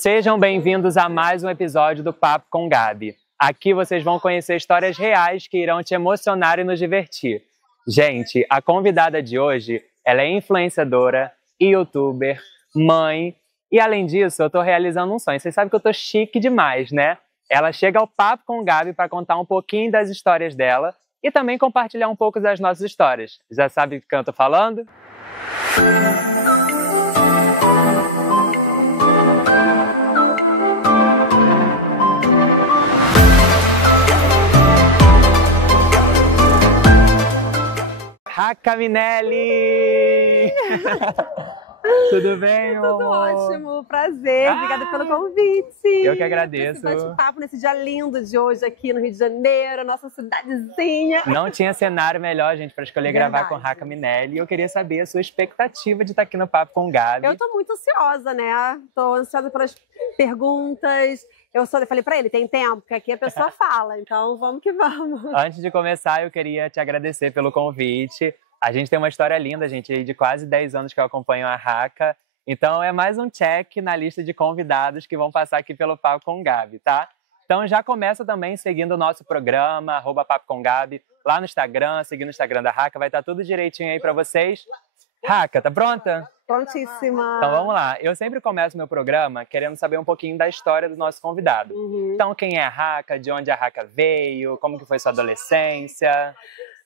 Sejam bem-vindos a mais um episódio do Papo com Gabi. Aqui vocês vão conhecer histórias reais que irão te emocionar e nos divertir. Gente, a convidada de hoje, ela é influenciadora, youtuber, mãe e além disso, eu tô realizando um sonho. Vocês sabem que eu tô chique demais, né? Ela chega ao Papo com Gabi para contar um pouquinho das histórias dela e também compartilhar um pouco das nossas histórias. Já sabe do que eu tô falando? Raca Minelli! Tudo bem, Tudo amor? ótimo, prazer, obrigada pelo convite. Eu que agradeço. Esse bate-papo nesse dia lindo de hoje aqui no Rio de Janeiro, nossa cidadezinha. Não tinha cenário melhor, gente, para escolher gravar com Raca Minelli. E eu queria saber a sua expectativa de estar aqui no Papo com Gabi. Eu tô muito ansiosa, né? Tô ansiosa pelas perguntas. Eu falei pra ele, tem tempo, porque aqui a pessoa fala, então vamos que vamos. Antes de começar, eu queria te agradecer pelo convite. A gente tem uma história linda, gente, de quase 10 anos que eu acompanho a Raca. Então é mais um check na lista de convidados que vão passar aqui pelo Papo com Gabi, tá? Então já começa também seguindo o nosso programa, @Papo com Gabi, lá no Instagram, seguindo o Instagram da Raca, vai estar tudo direitinho aí pra vocês. Raca, tá pronta? Prontíssima. Então vamos lá. Eu sempre começo meu programa querendo saber um pouquinho da história do nosso convidado. Então quem é a Raca, de onde a Raca veio, como que foi sua adolescência?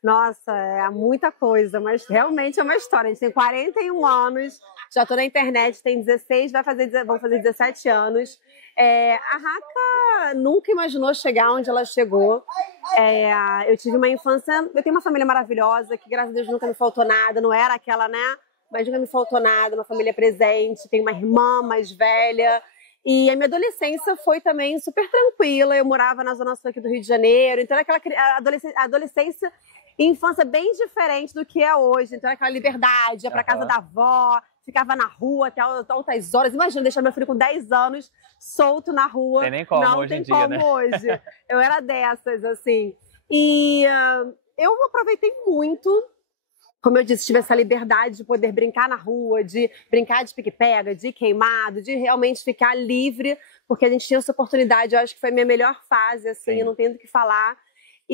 Nossa, é muita coisa, mas realmente é uma história. A gente tem 41 anos, já tô na internet, tem 16, vão fazer 17 anos. A Raca nunca imaginou chegar onde ela chegou. Eu tive uma infância, eu tenho uma família maravilhosa, que graças a Deus nunca me faltou nada, não era aquela, né? Mas nunca me faltou nada, uma família presente, tenho uma irmã mais velha. E a minha adolescência foi também super tranquila, eu morava na Zona Sul aqui do Rio de Janeiro, então era aquela adolescência e infância bem diferente do que é hoje. Então, é aquela liberdade, ia pra casa da avó, ficava na rua até altas horas. Imagina deixar meu filho com 10 anos solto na rua. Tem nem como não hoje tem em dia, como né? hoje. Eu era dessas, assim. E eu aproveitei muito, como eu disse, tive essa liberdade de poder brincar na rua, de brincar de pique-pega, de queimado, de realmente ficar livre, porque a gente tinha essa oportunidade. Eu acho que foi a minha melhor fase, assim, eu não tenho do que falar.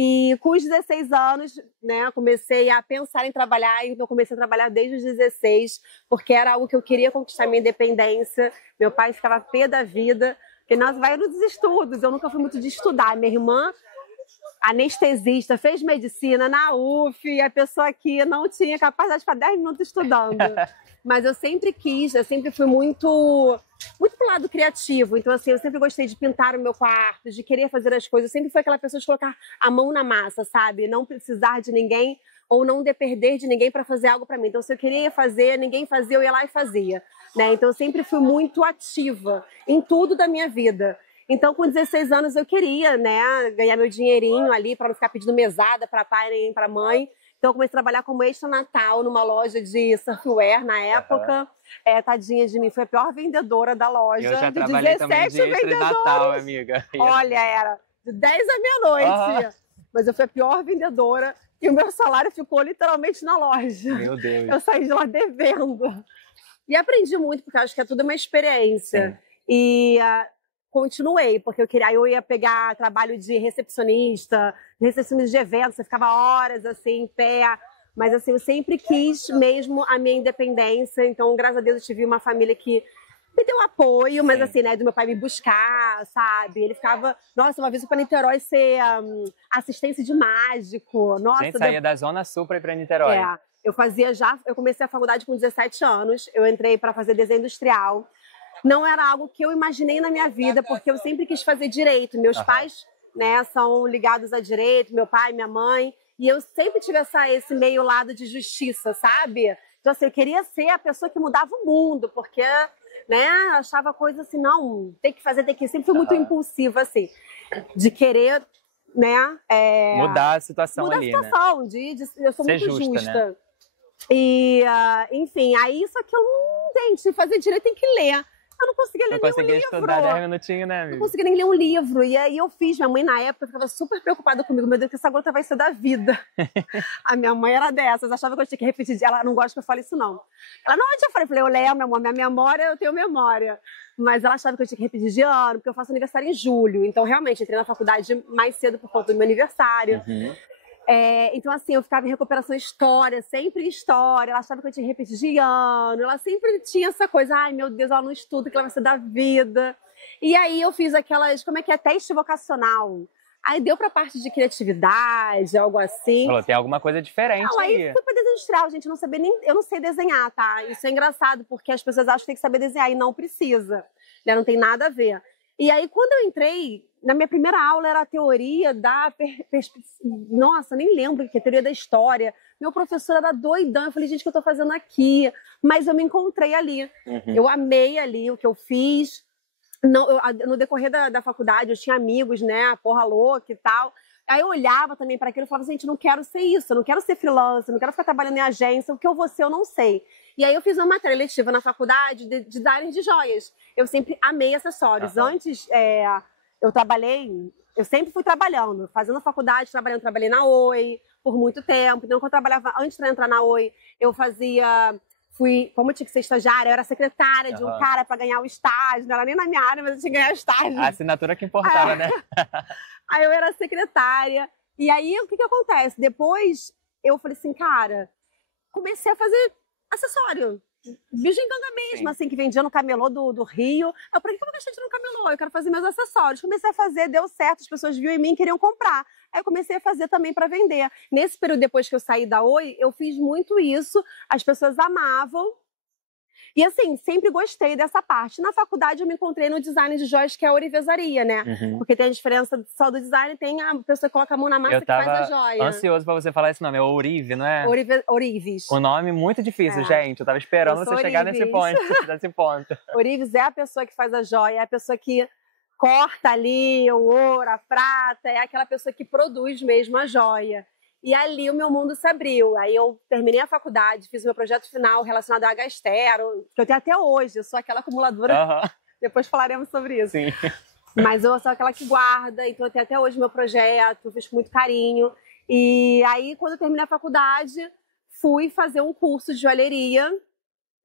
E com os 16 anos, né, comecei a pensar em trabalhar, e eu comecei a trabalhar desde os 16, porque era algo que eu queria conquistar minha independência. Meu pai ficava pé da vida, porque nós vai nos estudos, eu nunca fui muito de estudar. Minha irmã, anestesista, fez medicina na UF, e a pessoa aqui não tinha capacidade para 10 minutos estudando. Mas eu sempre quis, eu sempre fui muito pro lado criativo. Então, assim, eu sempre gostei de pintar o meu quarto, de querer fazer as coisas. Eu sempre fui aquela pessoa de colocar a mão na massa, sabe? Não precisar de ninguém ou não depender de ninguém para fazer algo para mim. Então, se eu queria fazer, ninguém fazia, eu ia lá e fazia, né? Então, eu sempre fui muito ativa em tudo da minha vida. Então, com 16 anos, eu queria, né, ganhar meu dinheirinho ali para não ficar pedindo mesada para pai nem para mãe. Então, eu comecei a trabalhar como extra Natal numa loja de surfwear na época. Tadinha de mim, foi a pior vendedora da loja. Eu já trabalhei também de extra de Natal, amiga. Olha, era de 10 à meia-noite. Mas eu fui a pior vendedora e o meu salário ficou literalmente na loja. Meu Deus. Eu saí de lá devendo. E aprendi muito, porque acho que é tudo uma experiência. Sim. E continuei, porque aí eu ia pegar trabalho de recepcionista de eventos, você ficava horas assim, em pé. Mas assim, eu sempre quis mesmo a minha independência. Então, graças a Deus, eu tive uma família que me deu apoio, mas assim, né, do meu pai me buscar, sabe? Ele ficava, nossa, uma vez eu fui pra Niterói ser assistência de mágico. Nossa, gente, saía da Zona Sul pra ir pra Niterói. Eu comecei a faculdade com 17 anos, eu entrei para fazer desenho industrial. Não era algo que eu imaginei na minha vida, porque eu sempre quis fazer direito. Meus pais, né, são ligados a direito, meu pai, minha mãe, e eu sempre tive esse meio lado de justiça, sabe? Então, assim, eu queria ser a pessoa que mudava o mundo, porque, né, achava coisa assim, não, tem que fazer, tem que... Sempre fui muito impulsiva, assim, de querer, né... mudar a situação ali, né? Eu sou muito justa. Né? E, enfim, aí só que eu não... Gente, fazer direito tem que ler. Eu não conseguia ler Não nenhum conseguia livro. estudar 10 minutinhos, né, Não amigo? conseguia nem ler um livro. E aí eu fiz. Minha mãe, na época, ficava super preocupada comigo. Meu Deus, que essa garota vai ser da vida. A minha mãe era dessas. Achava que eu tinha que repetir. Ela não gosta que eu fale isso, não. Ela, não, eu falei, eu lembro, amor. Minha memória, eu tenho memória. Mas ela achava que eu tinha que repetir de ano, porque eu faço aniversário em julho. Então, realmente, entrei na faculdade mais cedo por conta do meu aniversário. Uhum. Então, assim, eu ficava em recuperação história, sempre história. Ela achava que eu tinha que repetir de ano. Ela sempre tinha essa coisa, ai, meu Deus, ela não estuda, que ela vai ser da vida. E aí eu fiz aquelas, como é que é, teste vocacional. Aí deu pra parte de criatividade, algo assim. Falou, tem alguma coisa diferente Não, aí aí. fui pra desenho industrial, gente, eu não sei desenhar, tá? Isso é engraçado, porque as pessoas acham que tem que saber desenhar e não precisa, né? Não tem nada a ver. E aí, quando eu entrei, na minha primeira aula era a teoria da... Nossa, nem lembro o que é teoria da história. Meu professor era doidão, eu falei, gente, o que eu tô fazendo aqui? Mas eu me encontrei ali. Uhum. Eu amei ali o que eu fiz. No decorrer da faculdade, eu tinha amigos, né, porra louca e tal. Aí eu olhava também para aquilo e falava, gente, não quero ser isso, eu não quero ser freelancer, não quero ficar trabalhando em agência, o que eu vou ser eu não sei. E aí eu fiz uma matéria letiva na faculdade de design de joias. Eu sempre amei acessórios. Uhum. Antes, eu sempre fui trabalhando, fazendo faculdade, trabalhei na Oi por muito tempo. Então, quando eu trabalhava, antes de entrar na Oi, como eu tinha que ser estagiária, eu era secretária de um cara para ganhar o estágio, não era nem na minha área, mas eu tinha que ganhar o estágio. A assinatura que importava, né? Aí eu era secretária. E aí, o que acontece? Depois, eu falei assim, cara, comecei a fazer acessório. Bugiganga mesmo, Sim. assim, que vendia no camelô do Rio. Eu falei, por que eu vou gastar dinheiro no camelô? Eu quero fazer meus acessórios. Comecei a fazer, deu certo, as pessoas viram em mim e queriam comprar. Aí eu comecei a fazer também para vender. Nesse período, depois que eu saí da Oi, eu fiz muito isso. As pessoas amavam. E assim, sempre gostei dessa parte. Na faculdade eu me encontrei no design de joias, que é a ourivesaria, né? Uhum. Porque tem a diferença só do design, tem a pessoa que coloca a mão na massa Eu que faz a tava joia. ansioso pra você falar esse nome, é Ourive, não é? Ourives. Um nome muito difícil, É. gente. Eu tava esperando Eu sou você chegar Ourives. nesse ponto. Ourives é a pessoa que faz a joia, é a pessoa que corta ali o ouro, a prata, é aquela pessoa que produz mesmo a joia. E ali o meu mundo se abriu. Aí eu terminei a faculdade, fiz o meu projeto final relacionado à Gastero, que eu tenho até hoje. Eu sou aquela acumuladora. Uhum. Depois falaremos sobre isso. Sim. Mas eu sou aquela que guarda, então eu tenho até hoje meu projeto, fiz com muito carinho. E aí, quando eu terminei a faculdade, fui fazer um curso de joalheria.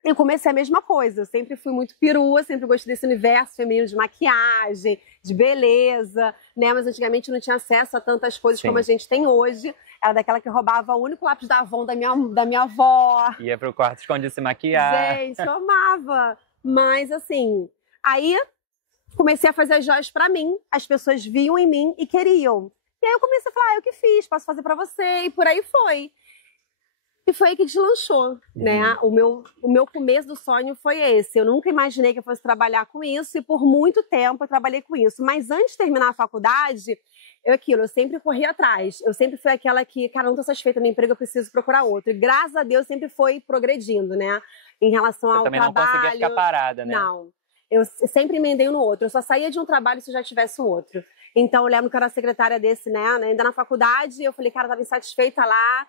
E comecei a mesma coisa. Eu sempre fui muito perua, sempre gostei desse universo feminino de maquiagem, de beleza, né? Mas antigamente eu não tinha acesso a tantas coisas Sim. como a gente tem hoje. Era daquela que roubava o único lápis da Avon da minha avó. Ia pro quarto escondido se maquiar. Gente, eu amava. Mas assim, aí comecei a fazer as joias pra mim. As pessoas viam em mim e queriam. E aí eu comecei a falar, eu que fiz, posso fazer pra você. E por aí foi. E foi aí que deslanchou, né? O meu começo do sonho foi esse. Eu nunca imaginei que eu fosse trabalhar com isso e por muito tempo eu trabalhei com isso. Mas antes de terminar a faculdade, eu sempre corri atrás. Eu sempre fui aquela que, cara, não tô satisfeita no meu emprego, eu preciso procurar outro. E graças a Deus sempre foi progredindo, né? Em relação ao também trabalho. não conseguia ficar parada, né? Não. Eu sempre emendei um no outro. Eu só saía de um trabalho se eu já tivesse um outro. Então eu lembro que eu era secretária desse, né? Ainda na faculdade, eu falei, cara, eu tava insatisfeita lá.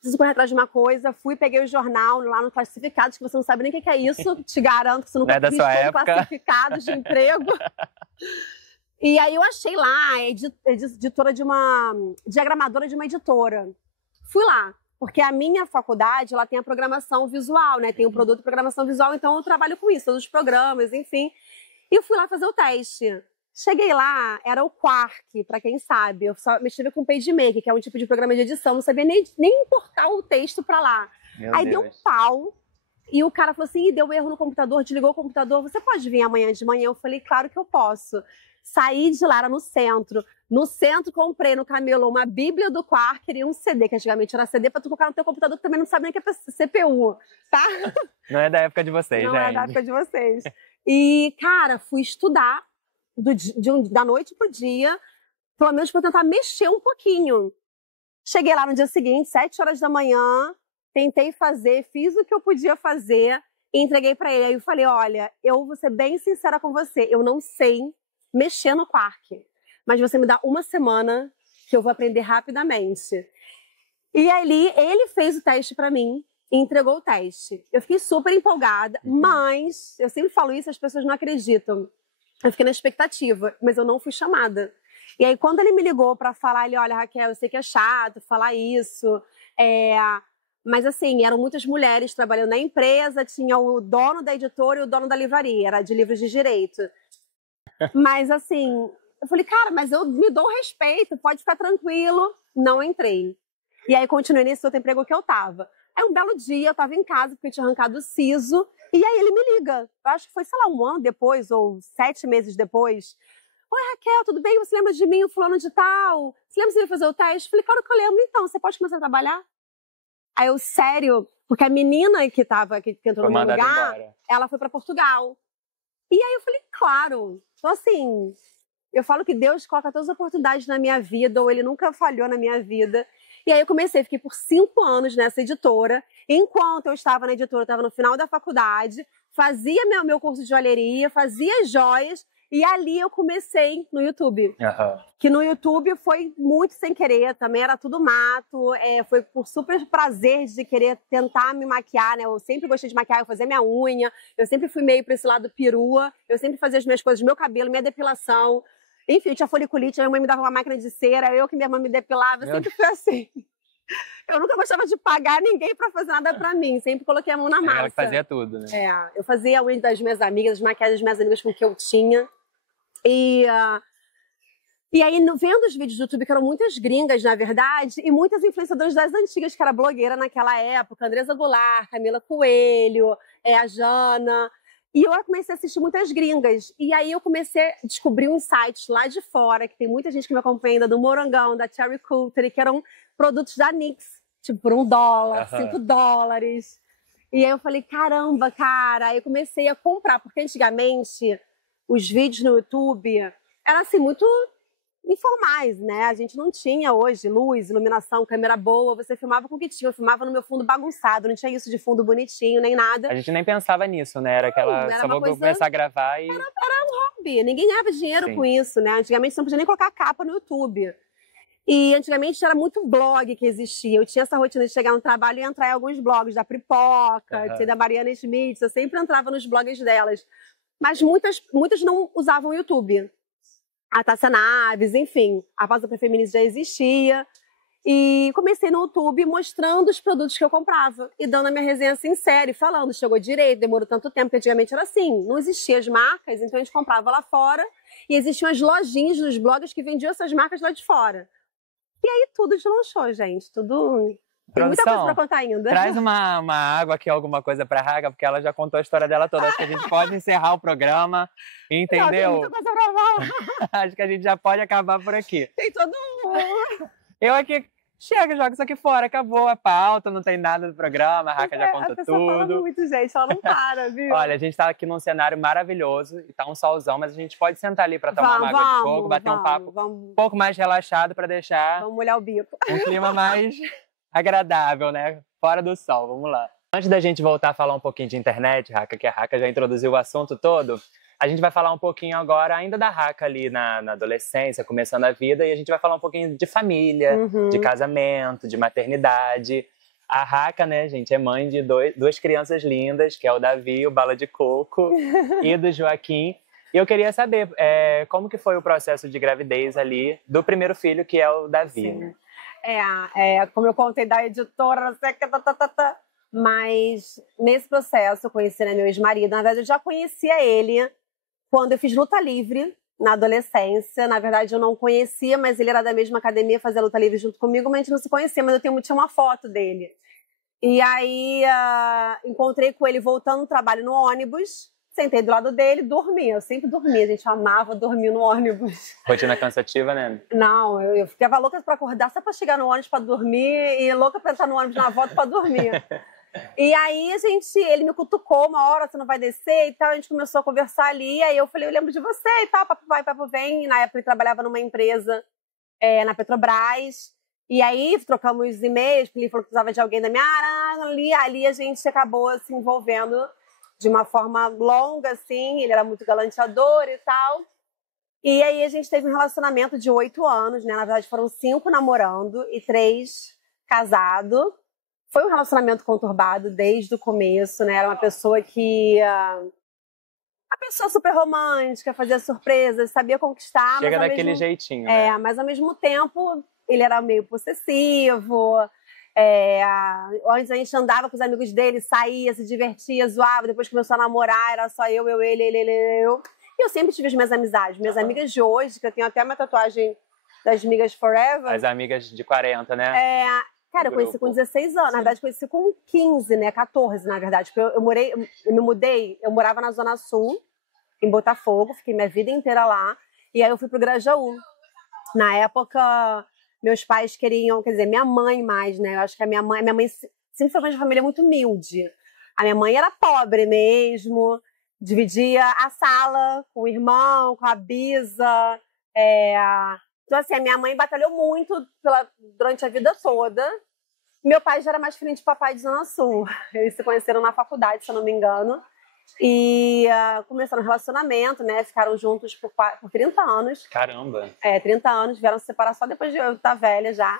Preciso correr atrás de uma coisa, peguei o jornal lá no Classificados, que você não sabe nem o que é isso, te garanto que você nunca viu Classificados de emprego. E aí eu achei lá, editora diagramadora de uma editora. Fui lá, porque a minha faculdade, ela tem a programação visual, né? Tem um produto de programação visual, então eu trabalho com isso, todos os programas, enfim. E eu fui lá fazer o teste. Cheguei lá, era o Quark, pra quem sabe. Eu só mexia com o PageMaker, que é um tipo de programa de edição. Não sabia nem importar o texto pra lá. Aí deu um pau. E o cara falou assim, deu erro no computador, desligou o computador. Você pode vir amanhã de manhã? Eu falei, claro que eu posso. Saí de lá, era no centro. No centro, comprei no camelô uma bíblia do Quark e um CD, que antigamente era CD, pra tu colocar no teu computador, que também não sabe nem o que é CPU, tá? Não é da época de vocês, não gente. Não é da época de vocês. E, cara, fui estudar da noite pro dia, pelo menos para tentar mexer um pouquinho. Cheguei lá no dia seguinte, 7 horas da manhã, tentei fazer, fiz o que eu podia fazer e entreguei para ele. Aí eu falei, olha, eu vou ser bem sincera com você, eu não sei mexer no Quark, mas você me dá uma semana que eu vou aprender rapidamente. E ali, ele fez o teste para mim, e entregou o teste. Eu fiquei super empolgada, mas eu sempre falo isso, as pessoas não acreditam. Eu fiquei na expectativa, mas eu não fui chamada. E aí, quando ele me ligou pra falar, ele, olha, Raquel, eu sei que é chato falar isso, mas assim, eram muitas mulheres trabalhando na empresa, tinha o dono da editora e o dono da livraria, era de livros de direito. Mas assim, eu falei, cara, mas eu me dou respeito, pode ficar tranquilo. Não entrei. E aí, continuei nesse outro emprego que eu tava. Aí, um belo dia, eu tava em casa, porque eu tinha arrancado o siso, e aí ele me liga. Eu acho que foi, sei lá, 1 ano depois, ou 7 meses depois. Oi, Raquel, tudo bem? Você lembra de mim, o fulano de tal? Você lembra de você fazer o teste? Eu falei, claro que eu lembro. Então, você pode começar a trabalhar? Aí eu, sério? Porque a menina que entrou no meu lugar, ela foi pra Portugal. E aí eu falei, claro. Então, assim, eu falo que Deus coloca todas as oportunidades na minha vida, ou Ele nunca falhou na minha vida. E aí eu comecei, fiquei por 5 anos nessa editora. Enquanto eu estava na editora, eu estava no final da faculdade, fazia meu curso de joalheria, fazia joias, e ali eu comecei no YouTube. Que no YouTube foi muito sem querer, também era tudo mato, foi por super prazer de querer tentar me maquiar, né? Eu sempre gostei de maquiar, eu fazia minha unha, eu sempre fui meio pra esse lado perua, eu sempre fazia as minhas coisas, meu cabelo, minha depilação. Enfim, eu tinha foliculite, a minha mãe me dava uma máquina de cera, eu que minha mãe me depilava, sempre fui assim. Eu nunca gostava de pagar ninguém pra fazer nada pra mim, sempre coloquei a mão na massa. Ela que fazia tudo, né? Eu fazia a unha das minhas amigas, as maquiagens das minhas amigas com o que eu tinha. E aí, vendo os vídeos do YouTube, que eram muitas gringas, na verdade, e muitas influenciadoras das antigas, que era blogueira naquela época, Andressa Goulart, Camila Coelho, a Jana. E eu comecei a assistir muitas gringas. E aí eu comecei a descobrir uns sites lá de fora, que tem muita gente que me acompanha ainda, do Morangão, da Cherry Culture, que eram produtos da NYX, tipo por $1, $5. E aí eu falei, caramba, cara. Aí eu comecei a comprar, porque antigamente os vídeos no YouTube eram assim, muito informais, né? A gente não tinha hoje luz, iluminação, câmera boa, você filmava com o que tinha. Eu filmava no meu fundo bagunçado, não tinha isso de fundo bonitinho, nem nada. A gente nem pensava nisso, né? Era aquela, só vou começar a gravar e... Era um hobby, ninguém ganhava dinheiro com isso, né? Antigamente você não podia nem colocar capa no YouTube. E antigamente era muito blog que existia. Eu tinha essa rotina de chegar no trabalho e entrar em alguns blogs, da Pipoca, da Mariana Smith, eu sempre entrava nos blogs delas. Mas muitas não usavam o YouTube. A Tássia Naves, enfim, a Pausa para Feminista já existia. E comecei no YouTube mostrando os produtos que eu comprava e dando a minha resenha sincera e falando, chegou direito, demorou tanto tempo, porque antigamente era assim, não existiam as marcas, então a gente comprava lá fora e existiam as lojinhas dos blogs que vendiam essas marcas lá de fora. E aí tudo deslanchou, gente, tudo... Tem muita coisa pra contar ainda. Traz uma água aqui, alguma coisa pra Raga, porque ela já contou a história dela toda. Acho que a gente pode encerrar o programa, entendeu? Não, tem muita coisa pra falar. Acho que a gente já pode acabar por aqui. Tem todo Eu aqui, chega, joga isso aqui fora, acabou a pauta, não tem nada do programa, a Raca já contou tudo. Fala muito, gente, ela não para, viu? Olha, a gente tá aqui num cenário maravilhoso e tá um solzão, mas a gente pode sentar ali pra tomar uma água de coco, bater um papo um pouco mais relaxado pra deixar... Vamos molhar o bico. Um clima mais agradável, né? Fora do sol, vamos lá. Antes da gente voltar a falar um pouquinho de internet, Raca, que a Raca já introduziu o assunto todo, a gente vai falar um pouquinho agora ainda da Raca ali na adolescência, começando a vida, e a gente vai falar um pouquinho de família, de casamento, de maternidade. A Raca, né, gente, é mãe de duas crianças lindas, que é o Davi, o Bala de Coco, e do Joaquim. E eu queria saber como que foi o processo de gravidez ali do primeiro filho, que é o Davi. Né? Como eu contei da editora, mas nesse processo eu conheci, né, meu ex-marido. Na verdade, eu já conhecia ele quando eu fiz luta livre na adolescência. Na verdade, eu não conhecia, mas ele era da mesma academia, fazia luta livre junto comigo, mas a gente não se conhecia, mas eu tinha uma foto dele. E aí, encontrei com ele voltando do trabalho no ônibus, sentei do lado dele, dormi. Eu sempre dormia, a gente amava dormir no ônibus. Rotina cansativa, né? Não, eu ficava louca pra acordar só pra chegar no ônibus pra dormir e louca pra entrar no ônibus na volta pra dormir. E aí ele me cutucou uma hora, você não vai descer e tal, a gente começou a conversar ali, e aí eu falei, eu lembro de você e tal, papo vai, papo vem. E na época ele trabalhava numa empresa na Petrobras, e aí trocamos e-mails, porque ele falou que precisava de alguém da minha área, ali a gente acabou se envolvendo de uma forma longa, assim, ele era muito galanteador e tal. E aí a gente teve um relacionamento de 8 anos, né? Na verdade foram 5 namorando e 3 casado. Foi um relacionamento conturbado desde o começo, né? Era uma pessoa que... a pessoa super romântica, fazia surpresas, sabia conquistar. Chega mas daquele jeitinho, né? Mas ao mesmo tempo, ele era meio possessivo. Antes a gente andava com os amigos dele, saía, se divertia, zoava. Depois começou a namorar, era só eu, ele. E eu sempre tive as minhas amizades. Minhas amigas de hoje, que eu tenho até uma tatuagem das amigas Forever. As amigas de 40, né? Cara, eu conheci com 16 anos. Na verdade, conheci com 15, né? 14, na verdade. Porque eu me mudei, eu morava na Zona Sul, em Botafogo, fiquei minha vida inteira lá. E aí eu fui pro Grajaú. Na época, meus pais queriam, quer dizer, minha mãe mais, né? Eu acho que a minha mãe sempre foi uma família muito humilde. A minha mãe era pobre mesmo, dividia a sala com o irmão, com a bisa. Então, assim, a minha mãe batalhou muito durante a vida toda. Meu pai já era mais filho de papai de Zona Sul. Eles se conheceram na faculdade, se eu não me engano. E começaram um relacionamento, né? Ficaram juntos por 30 anos. Caramba! 30 anos, vieram se separar só depois de eu estar velha já.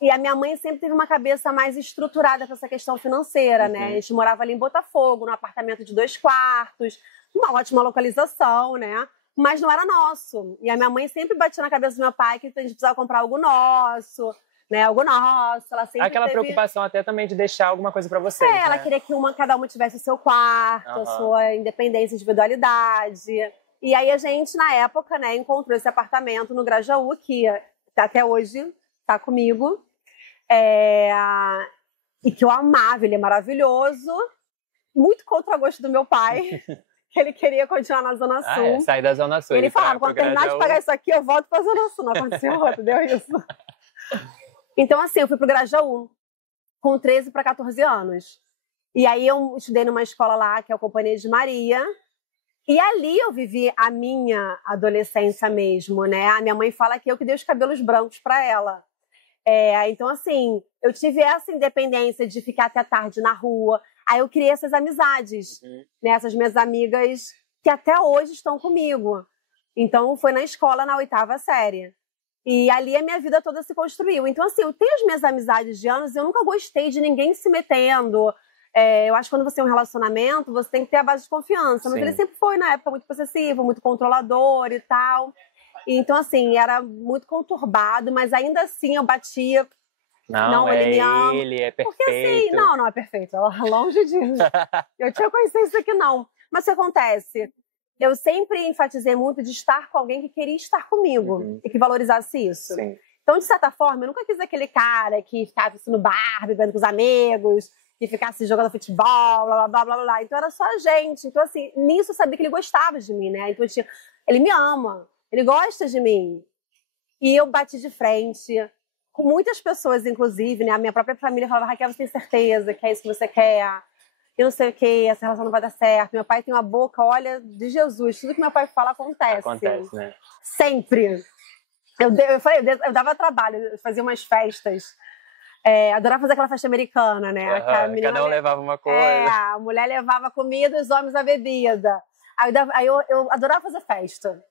E a minha mãe sempre teve uma cabeça mais estruturada com essa questão financeira, né? A gente morava ali em Botafogo, num apartamento de 2 quartos, uma ótima localização, né? Mas não era nosso. E a minha mãe sempre batia na cabeça do meu pai que a gente precisava comprar algo nosso, né? Algo nosso. Ela sempre Aquela preocupação até também de deixar alguma coisa pra vocês, né? Ela queria que cada uma tivesse o seu quarto, a sua independência e individualidade. E aí a gente, na época, né, encontrou esse apartamento no Grajaú, que até hoje tá comigo. E que eu amava, ele é maravilhoso. Muito contra o gosto do meu pai. Que ele queria continuar na Zona Sul. Sair da Zona Sul. Ele falava, quando terminar de pagar isso aqui, eu volto pra Zona Sul. Não aconteceu outro, deu isso. Então, assim, eu fui pro Grajaú com 13 para 14 anos. E aí eu estudei numa escola lá, que é a Companhia de Maria. E ali eu vivi a minha adolescência mesmo, né? A minha mãe fala que eu que dei os cabelos brancos para ela. Então, assim, eu tive essa independência de ficar até tarde na rua. Aí eu criei essas amizades, né? Essas minhas amigas que até hoje estão comigo. Então, foi na escola, na 8ª série. E ali a minha vida toda se construiu. Então, assim, eu tenho as minhas amizades de anos e eu nunca gostei de ninguém se metendo. Eu acho que quando você tem um relacionamento, você tem que ter a base de confiança. Mas ele sempre foi, na época, muito possessivo, muito controlador e tal. Então, assim, era muito conturbado, mas ainda assim eu batia. Não, ele me ama. Ele é perfeito. Porque assim, não é perfeito. Longe disso. Eu tinha conhecido isso aqui, não. Mas o que acontece? Eu sempre enfatizei muito de estar com alguém que queria estar comigo e que valorizasse isso. Sim. Então, de certa forma, eu nunca quis aquele cara que ficava no bar, bebendo com os amigos, que ficasse jogando futebol, blá, blá, blá, blá. Então, era só a gente. Então, assim, nisso eu sabia que ele gostava de mim, né? Então, ele me ama, ele gosta de mim. E eu bati de frente com muitas pessoas, inclusive, né? A minha própria família falava, Raquel, você tem certeza que é isso que você quer? Eu não sei o que, essa relação não vai dar certo. Meu pai tem uma boca, olha, de Jesus. Tudo que meu pai fala acontece. Acontece, né? Sempre. Eu dava trabalho, eu fazia umas festas. Adorava fazer aquela festa americana, né? Cada um levava uma coisa. A mulher levava a comida, os homens a bebida. Aí eu adorava fazer festa.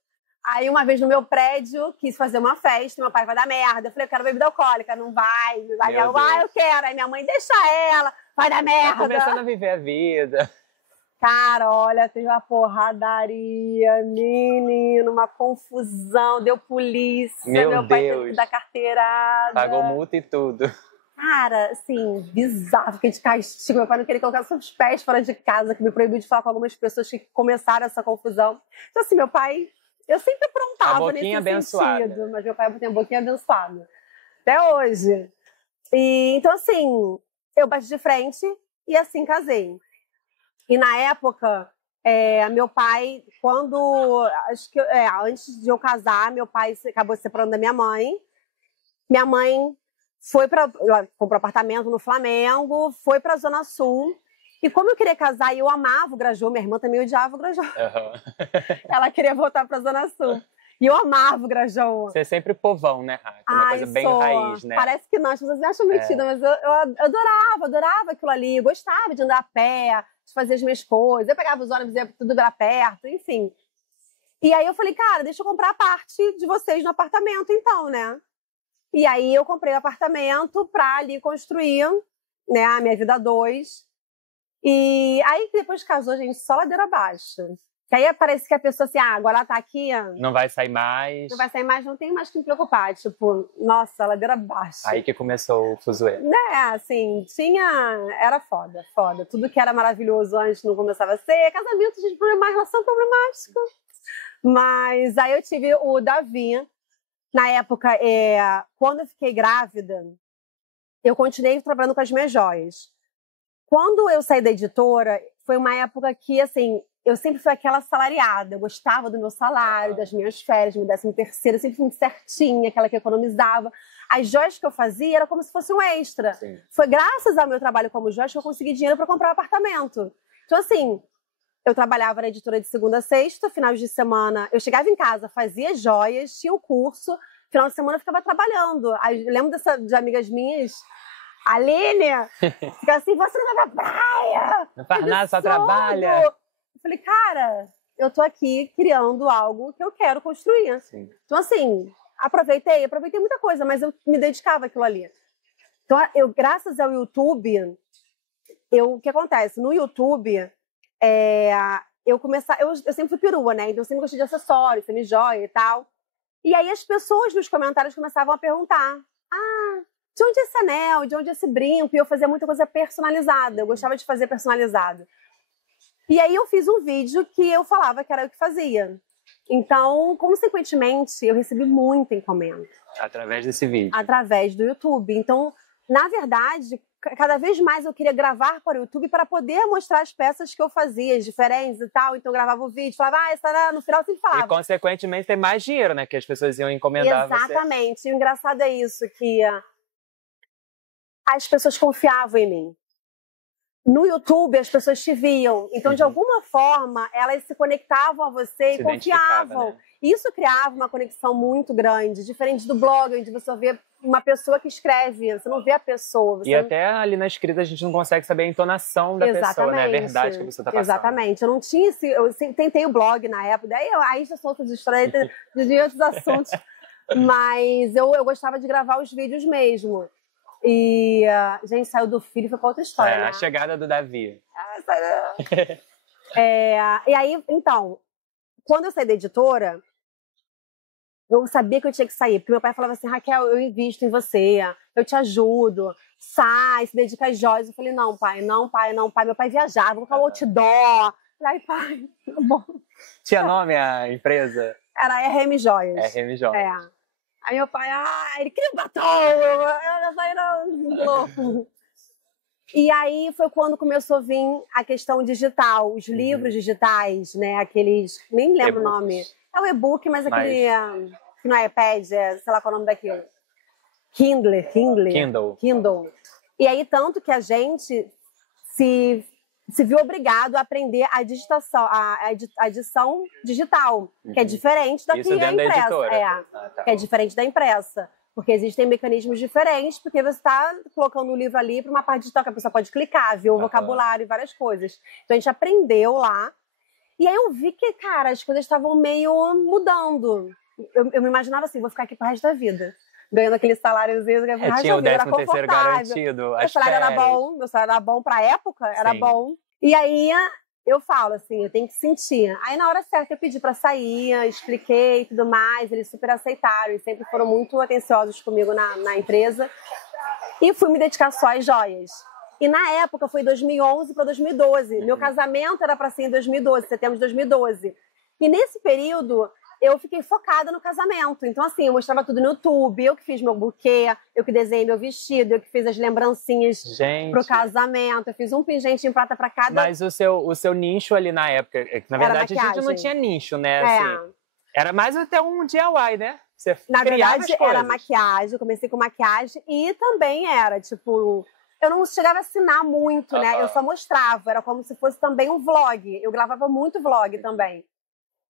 Aí uma vez no meu prédio, quis fazer uma festa, meu pai vai dar merda. Eu falei, eu quero bebida alcoólica, não vai. Aí eu quero. Aí minha mãe, deixa ela, vai dar merda. Tá começando a viver a vida. Cara, olha, teve uma porradaria, menino, uma confusão, deu polícia. Meu pai Deus. teve que dar carteirada. Pagou multa e tudo. Cara, assim, bizarro, fiquei de castigo. Meu pai não queria colocar seus pés fora de casa, que me proibiu de falar com algumas pessoas que começaram essa confusão. Então, assim, meu pai, eu sempre aprontava nesse abençoada. sentido, mas meu pai tem a boquinha abençoada. Até hoje. Então, assim, eu bati de frente e assim casei. E na época, meu pai, antes de eu casar, meu pai acabou se separando da minha mãe. Minha mãe comprou apartamento no Flamengo, foi pra Zona Sul. E como eu queria casar e eu amava o Grajaú, minha irmã também odiava o Grajaú. Ela queria voltar pra Zona Sul. E eu amava o Grajaú. Você é sempre povão, né, Raquel? Uma coisa bem raiz, né? Parece que não, as pessoas acham mentira, mas eu adorava aquilo ali. Eu gostava de andar a pé, de fazer as minhas coisas. Eu pegava os ônibus, tudo era perto, enfim. E aí eu falei, cara, deixa eu comprar a parte de vocês no apartamento, então, né? E aí eu comprei um apartamento pra ali construir, né, a minha vida a dois. E aí depois que casou, gente, só ladeira abaixo. Que aí parece que a pessoa assim, agora ela tá aqui, Não vai sair mais. não vai sair mais, não tem mais que me preocupar. Tipo, nossa, ladeira abaixo. Aí que começou o fuzuê. Né, assim, era foda, foda. Tudo que era maravilhoso antes não começava a ser. Casamento, gente, problemático, relação problemática. Mas aí eu tive o Davi. Na época, quando eu fiquei grávida, eu continuei trabalhando com as minhas joias. Quando eu saí da editora, foi uma época que, assim, eu sempre fui aquela assalariada. Eu gostava do meu salário, das minhas férias, meu 13º, eu sempre fui muito certinha, aquela que economizava. As joias que eu fazia era como se fosse um extra. Sim. Foi graças ao meu trabalho como joias que eu consegui dinheiro para comprar um apartamento. Então, assim, eu trabalhava na editora de segunda a sexta, finais de semana eu chegava em casa, fazia joias, tinha o curso, final de semana eu ficava trabalhando. Aí, eu lembro de amigas minhas, Aline, fica assim, você não vai pra praia! Não faz nada, só trabalha. Eu falei, cara, eu tô aqui criando algo que eu quero construir. Sim. Então, assim, aproveitei muita coisa, mas eu me dedicava àquilo ali. Então, graças ao YouTube, o que acontece? No YouTube, eu sempre fui perua, né? Então, eu sempre gostei de acessórios, semi-joia e tal. E aí, as pessoas nos comentários começavam a perguntar, de onde é esse anel? De onde é esse brinco? E eu fazia muita coisa personalizada. Eu gostava de fazer personalizado. E aí eu fiz um vídeo que eu falava que era eu que fazia. Então, consequentemente, eu recebi muita encomenda. Através desse vídeo. Através do YouTube. Então, na verdade, cada vez mais eu queria gravar para o YouTube para poder mostrar as peças que eu fazia, as diferentes e tal. Então, eu gravava o vídeo, falava, essa era... No final, eu sempre falava. E, consequentemente, tem mais dinheiro, né? Que as pessoas iam encomendar você. Exatamente. E o engraçado é isso, que as pessoas confiavam em mim. No YouTube, as pessoas te viam. Então, de alguma forma, elas se conectavam a você e confiavam. Né? Isso criava uma conexão muito grande, diferente do blog, onde você vê uma pessoa que escreve, você não vê a pessoa. E até ali na escrita a gente não consegue saber a entonação da pessoa, né? É verdade que você está passando. Exatamente. Eu não tinha eu tentei o blog na época, daí aí já sou outras histórias de outros assuntos. Mas eu gostava de gravar os vídeos mesmo. E a gente saiu do filho e foi pra outra história. Né? A chegada do Davi. E aí, então, quando eu saí da editora, eu sabia que eu tinha que sair, porque meu pai falava assim, Raquel, eu invisto em você, eu te ajudo, sai, se dedica às joias. Eu falei, não, pai. Meu pai viajava, vou colocar o outdoor. Ai, pai, tá bom. Tinha nome a empresa? Era RM Joias. RM Joias. Aí meu pai, ele queria batom, eu saí louco. E aí foi quando começou a vir a questão digital, os livros digitais, né, aqueles, nem lembro o nome. É o e-book, mas aquele, que não é iPad, sei lá qual é o nome daquilo. Kindle. E aí tanto que a gente se viu obrigado a aprender a digitação, a edição digital, que é diferente da que é a impressa. Que é diferente da impressa. Porque existem mecanismos diferentes, porque você está colocando o livro ali para uma parte digital que a pessoa pode clicar, ver o vocabulário e várias coisas. Então a gente aprendeu lá. E aí eu vi que, cara, as coisas estavam meio mudando. Eu me imaginava assim, vou ficar aqui pro resto da vida. Ganhando aquele saláriozinho, tinha o 13º garantido, meu salário era bom pra época, era bom. E aí eu falo assim, eu tenho que sentir. Aí na hora certa eu pedi pra sair, expliquei e tudo mais, eles super aceitaram e sempre foram muito atenciosos comigo na empresa. E fui me dedicar só às joias. E na época foi 2011 para 2012. Meu casamento era para ser em 2012, setembro de 2012. E nesse período eu fiquei focada no casamento. Então, assim, eu mostrava tudo no YouTube, eu que fiz meu buquê, eu que desenhei meu vestido, eu que fiz as lembrancinhas pro casamento, eu fiz um pingente em prata para cada... Mas o seu nicho ali na época, na verdade a gente não tinha nicho, né? Assim, era mais até um DIY, né? Você na verdade, era maquiagem, eu comecei com maquiagem e também era, tipo... Eu não chegava a assinar muito, né? Eu só mostrava, era como se fosse também um vlog. Eu gravava muito vlog também.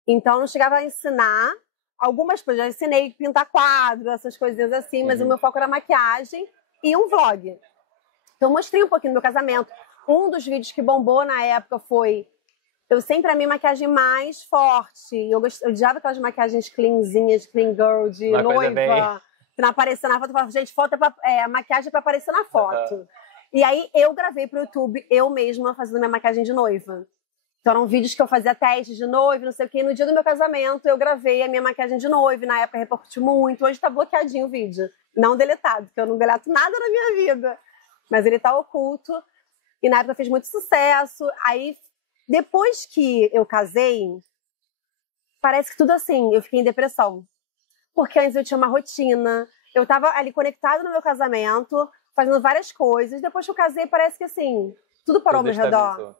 Então, eu não chegava a ensinar. Algumas coisas, já ensinei pintar quadro, essas coisinhas assim, mas o meu foco era maquiagem e um vlog. Então, eu mostrei um pouquinho do meu casamento. Um dos vídeos que bombou na época foi... Eu sempre amei maquiagem mais forte. Eu odiava aquelas maquiagens cleanzinhas, clean girl, de noiva. Se não aparecer na foto, eu falava, gente, foto a maquiagem é pra aparecer na foto. E aí eu gravei pro YouTube, eu mesma, fazendo minha maquiagem de noiva. Então eram vídeos que eu fazia testes de noiva, não sei o quê. E no dia do meu casamento eu gravei a minha maquiagem de noiva. E na época repercutiu muito. Hoje tá bloqueadinho o vídeo. Não deletado, porque eu não deleto nada na minha vida. Mas ele tá oculto. E na época fez muito sucesso. Aí, depois que eu casei, parece que tudo assim, eu fiquei em depressão. Porque antes eu tinha uma rotina. Eu tava ali conectada no meu casamento, fazendo várias coisas. Depois que eu casei, parece que assim, tudo parou ao meu redor.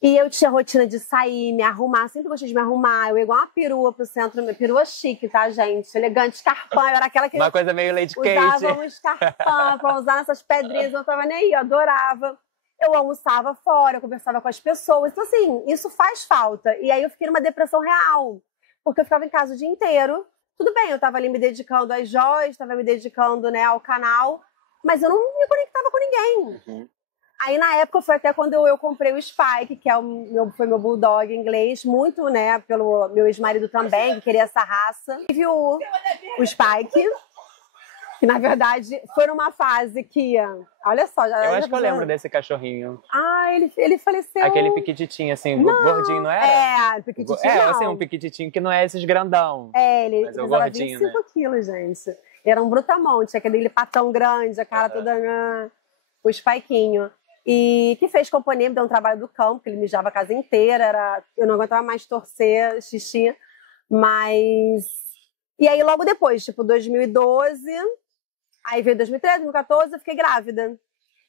E eu tinha rotina de sair, me arrumar, sempre gostei de me arrumar. Eu ia igual uma perua pro centro, minha perua chique, tá, gente? Elegante, escarpão, eu era aquela que uma coisa meio Lady Kate. Usava um escarpão pra usar nessas pedrinhas, eu não tava nem aí, eu adorava. Eu almoçava fora, eu conversava com as pessoas. Então, assim, isso faz falta. E aí eu fiquei numa depressão real, porque eu ficava em casa o dia inteiro. Tudo bem, eu tava ali me dedicando às joias, tava me dedicando, né, ao canal, mas eu não me conectava com ninguém. Aí, na época, foi até quando eu comprei o Spike, que foi meu bulldog inglês, muito, né, pelo meu ex-marido também, que queria essa raça. E viu o Spike, que, na verdade, foi numa fase que... Olha só... Eu acho que eu lembro desse cachorrinho. Ah, ele faleceu... Aquele piquititinho, assim, gordinho, não era? É, piquititinho não. Assim, um piquititinho que não é esses grandão. Ele pesava 25 né? quilos, gente. Era um brutamonte, aquele patão grande, a cara toda... O Spikezinho. E que fez companhia, me deu um trabalho do campo, que ele mijava a casa inteira, eu não aguentava mais torcer xixi, mas... E aí, logo depois, tipo, 2012, aí veio 2013, 2014, eu fiquei grávida.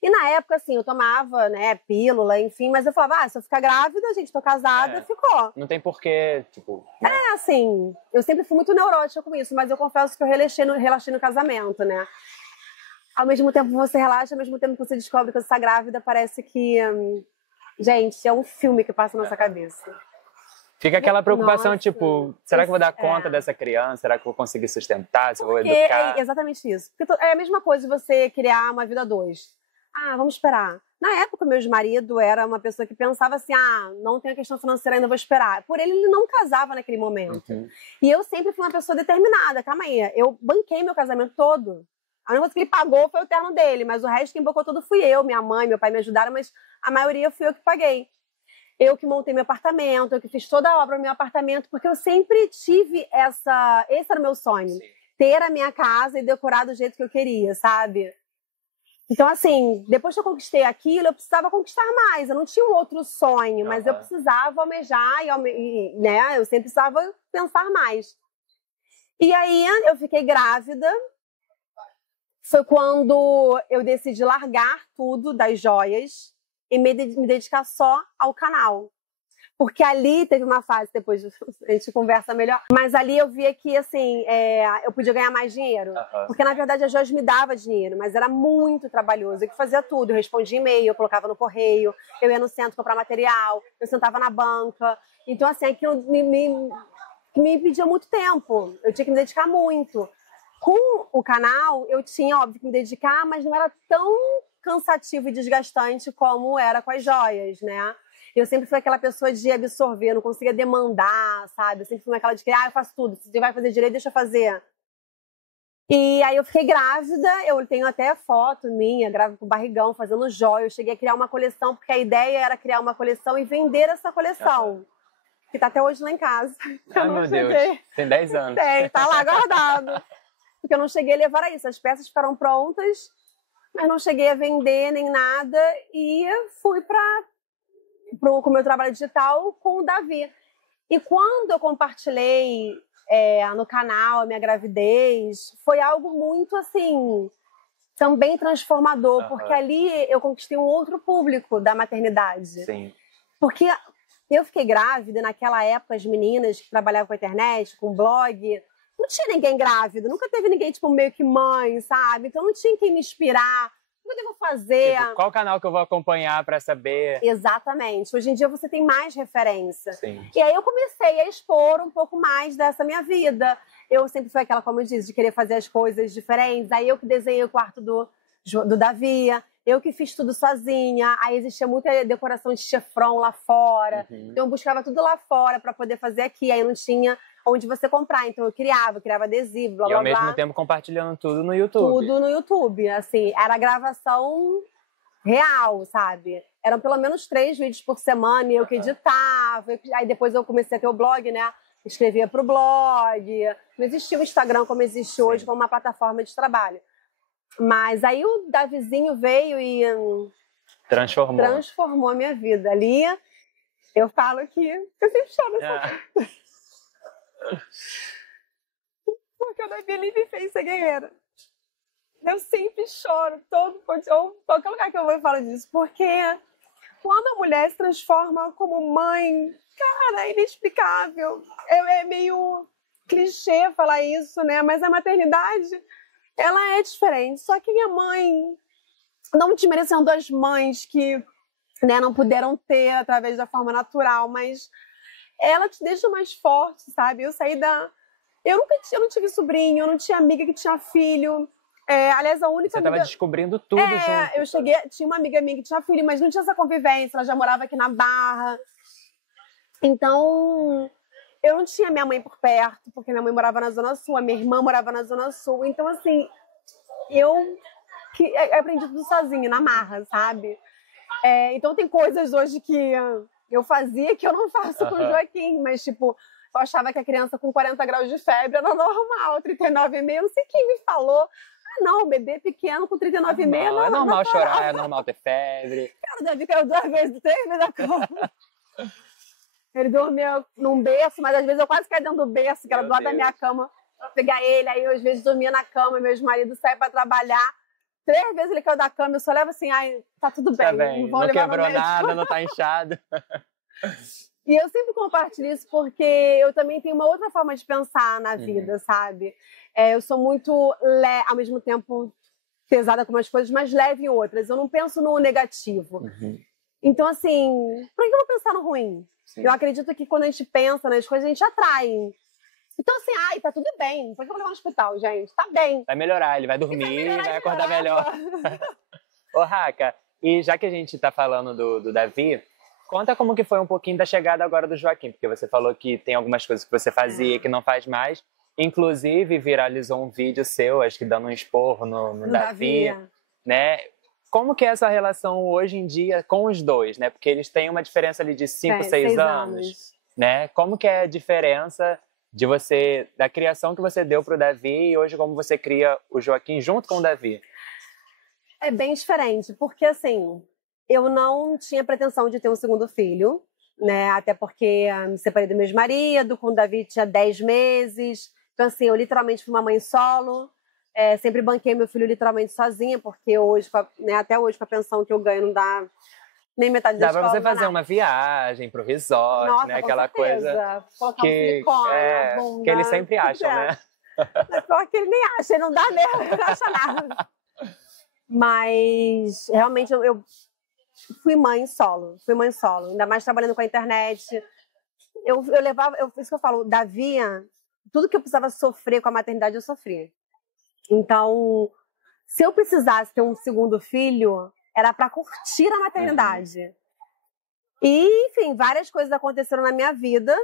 E na época, assim, eu tomava, né, pílula, enfim, mas eu falava, se eu ficar grávida, gente, tô casada, ficou. Não tem porquê, tipo... É, assim, eu sempre fui muito neurótica com isso, mas eu confesso que eu relaxei no casamento, né? Ao mesmo tempo você relaxa, ao mesmo tempo que você descobre que você está grávida, parece que... gente, é um filme que passa na nossa cabeça. Fica aquela preocupação, tipo, será que eu vou dar conta dessa criança? Será que eu vou conseguir sustentar? Se eu vou educar? É exatamente isso. Porque é a mesma coisa de você criar uma vida a dois. Vamos esperar. Na época, meu ex-marido era uma pessoa que pensava assim, não tem a questão financeira, ainda vou esperar. Por ele não casava naquele momento. E eu sempre fui uma pessoa determinada. Calma aí, eu banquei meu casamento todo. A única coisa que ele pagou foi o terno dele, mas o resto quem bancou todo fui eu, minha mãe, meu pai me ajudaram, mas a maioria fui eu que paguei. Eu que montei meu apartamento, eu que fiz toda a obra no meu apartamento, porque eu sempre tive esse era o meu sonho, ter a minha casa e decorar do jeito que eu queria, sabe? Então, assim, depois que eu conquistei aquilo, eu precisava conquistar mais, eu não tinha um outro sonho, mas eu precisava almejar, né? Eu sempre precisava pensar mais. E aí, eu fiquei grávida. Foi quando eu decidi largar tudo das joias e me dedicar só ao canal. Porque ali teve uma fase, depois a gente conversa melhor, mas ali eu via que, assim, eu podia ganhar mais dinheiro. Porque, na verdade, a joias me dava dinheiro, mas era muito trabalhoso. Eu que fazia tudo, eu respondia e-mail, eu colocava no correio, eu ia no centro comprar material, eu sentava na banca. Então, assim, aquilo me pedia muito tempo, eu tinha que me dedicar muito. Com o canal, eu tinha, óbvio, que me dedicar, mas não era tão cansativo e desgastante como era com as joias, né? Eu sempre fui aquela pessoa de absorver, não conseguia demandar, sabe? Eu sempre fui aquela de que, eu faço tudo, se você vai fazer direito, deixa eu fazer. E aí eu fiquei grávida, eu tenho até foto minha, grávida com barrigão, fazendo joia. Eu cheguei a criar uma coleção, porque a ideia era criar uma coleção e vender essa coleção. Que tá até hoje lá em casa. Meu Deus, tem 10 anos. Tem, tá lá guardado. Porque eu não cheguei a levar a isso. As peças ficaram prontas, mas não cheguei a vender nem nada. E fui com o meu trabalho digital com o Davi. E quando eu compartilhei no canal a minha gravidez, foi algo muito, assim, também transformador. Porque ali eu conquistei um outro público da maternidade. Sim. Porque eu fiquei grávida, naquela época, as meninas que trabalhavam com a internet, com blog... Não tinha ninguém grávido, nunca teve ninguém, tipo, meio que mãe, sabe? Então não tinha quem me inspirar. O que eu vou fazer? Tipo, qual canal que eu vou acompanhar pra saber? Exatamente. Hoje em dia você tem mais referência. Sim. E aí eu comecei a expor um pouco mais dessa minha vida. Eu sempre fui aquela, como eu disse, de querer fazer as coisas diferentes. Aí eu que desenhei o quarto do Davi, Eu que fiz tudo sozinha, aí existia muita decoração de chefron lá fora, então eu buscava tudo lá fora para poder fazer aqui, aí não tinha onde você comprar, então eu criava adesivo, blá, blá, blá. E ao mesmo tempo compartilhando tudo no YouTube. Tudo no YouTube, assim, era gravação real, sabe? Eram pelo menos 3 vídeos por semana e eu que editava, aí depois eu comecei a ter o blog, né? Escrevia pro blog, não existia o Instagram como existe hoje, como uma plataforma de trabalho. Mas aí o Davizinho veio e transformou a minha vida. Ali, eu falo que eu sempre choro nessa porque o Davi me fez ser guerreira. Eu sempre choro, qualquer lugar que eu vou eu falo disso, porque quando a mulher se transforma como mãe, cara, é inexplicável. É meio clichê falar isso, né? Mas a maternidade, ela é diferente. Só que minha mãe, não desmerecendo as mães que, né, não puderam ter através da forma natural, mas ela te deixa mais forte, sabe? Eu não tive sobrinho, eu não tinha amiga que tinha filho. Aliás, a única Você estava descobrindo tudo junto. Eu tinha uma amiga minha que tinha filho, mas não tinha essa convivência, ela já morava aqui na Barra. Então, eu não tinha minha mãe por perto, porque minha mãe morava na Zona Sul, a minha irmã morava na Zona Sul. Então, assim, eu aprendi tudo sozinha, na marra, sabe? Então, tem coisas hoje que eu fazia que eu não faço com o Joaquim, mas, tipo, eu achava que a criança com 40 graus de febre era normal, 39,5, não sei quem me falou. Ah, não, o bebê pequeno com 39,5 não é normal chorar, é normal ter febre. Cara, o Davi caiu 2 vezes do treino da cama. Ele dormia num berço, mas às vezes eu quase caí dentro do berço, que era do lado da minha cama, pra pegar ele. Aí eu às vezes dormia na cama, meus maridos saíam pra trabalhar. 3 vezes ele caiu da cama, eu só levo assim, ai, tá tudo bem. Tá bem, não quebrou nada, não tá inchado. E eu sempre compartilho isso porque eu também tenho uma outra forma de pensar na vida, sabe? Eu sou muito, ao mesmo tempo, pesada com umas coisas, mas leve em outras. Eu não penso no negativo. Então, assim, por que eu vou pensar no ruim? Sim. Eu acredito que quando a gente pensa nas coisas, a gente atrai. Então, assim, ai, tá tudo bem. Por que eu vou levar no hospital, gente? Tá bem. Vai melhorar, ele vai dormir, vai acordar melhor. Ô, Raca, e já que a gente tá falando do Davi, conta como que foi um pouquinho da chegada agora do Joaquim, porque você falou que tem algumas coisas que você fazia que não faz mais. Inclusive, viralizou um vídeo seu, acho que dando um esporro no Davi, né? Como que é essa relação hoje em dia com os dois, né? Porque eles têm uma diferença ali de 5, 6 anos, né? Como que é a diferença de da criação que você deu pro Davi e hoje como você cria o Joaquim junto com o Davi? É bem diferente, porque assim, eu não tinha pretensão de ter um segundo filho, né? Até porque me separei do meu ex-marido, com o Davi tinha 10 meses. Então assim, eu literalmente fui uma mãe solo. Sempre banquei meu filho literalmente sozinha, porque hoje, né, até hoje, com a pensão que eu ganho, não dá nem metade da escola. Dá pra você fazer uma viagem pro resort, nossa, né? Aquela coisa colocar um silicone, bunda, que eles sempre acham, né? Só que ele nem acha, ele não dá mesmo, ele não acha nada. Mas, realmente, eu fui mãe solo, ainda mais trabalhando com a internet. Eu levava, isso que eu falo, Davi, tudo que eu precisava sofrer com a maternidade, eu sofria. Então, se eu precisasse ter um segundo filho, era para curtir a maternidade. E, enfim, várias coisas aconteceram na minha vida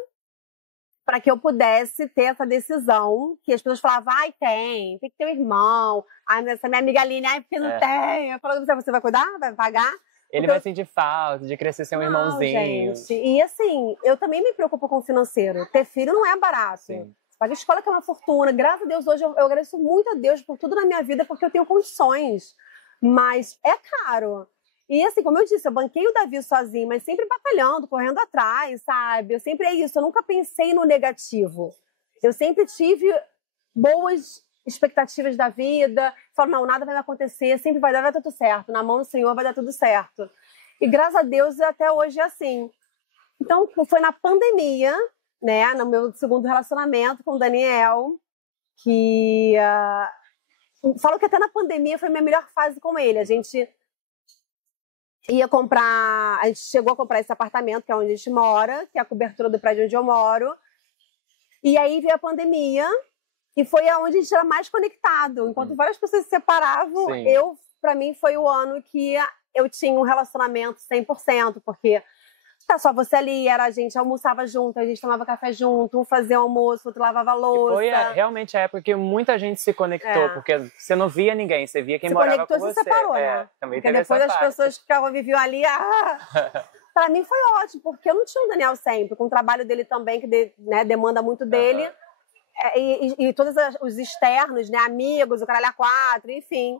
para que eu pudesse ter essa decisão, que as pessoas falavam, tem que ter um irmão. Essa minha amiga Aline, porque não tem. Eu falava, você vai cuidar? Vai pagar? Ele vai sentir falta de crescer sem um irmãozinho. Gente. E assim, eu também me preocupo com o financeiro. Ter filho não é barato. Sim. Paga a escola que é uma fortuna. Graças a Deus, hoje eu agradeço muito a Deus por tudo na minha vida, porque eu tenho condições. Mas é caro. E assim, como eu disse, eu banquei o Davi sozinho, mas sempre batalhando, correndo atrás, sabe? Eu sempre eu nunca pensei no negativo. Eu sempre tive boas expectativas da vida. Falo, não, nada vai me acontecer, sempre vai dar tudo certo. Na mão do Senhor vai dar tudo certo. E graças a Deus, até hoje é assim. Então, foi na pandemia, né, no meu segundo relacionamento com o Daniel, que falo que até na pandemia foi a minha melhor fase com ele. A gente chegou a comprar esse apartamento, que é onde a gente mora, que é a cobertura do prédio onde eu moro. E aí veio a pandemia e foi aonde a gente era mais conectado. Enquanto várias pessoas se separavam, eu pra mim, foi o ano que eu tinha um relacionamento 100%, porque tá só você ali, a gente almoçava junto, a gente tomava café junto, um fazia almoço, outro lavava louça. E foi realmente a época que muita gente se conectou, porque você não via ninguém, você via quem morava com você. Se conectou, se separou, né? Também porque depois as pessoas que viviam ali, pra mim foi ótimo, porque eu não tinha o Daniel sempre, com o trabalho dele também, que demanda muito dele, e todos os externos, né, amigos, o caralho a quatro, enfim.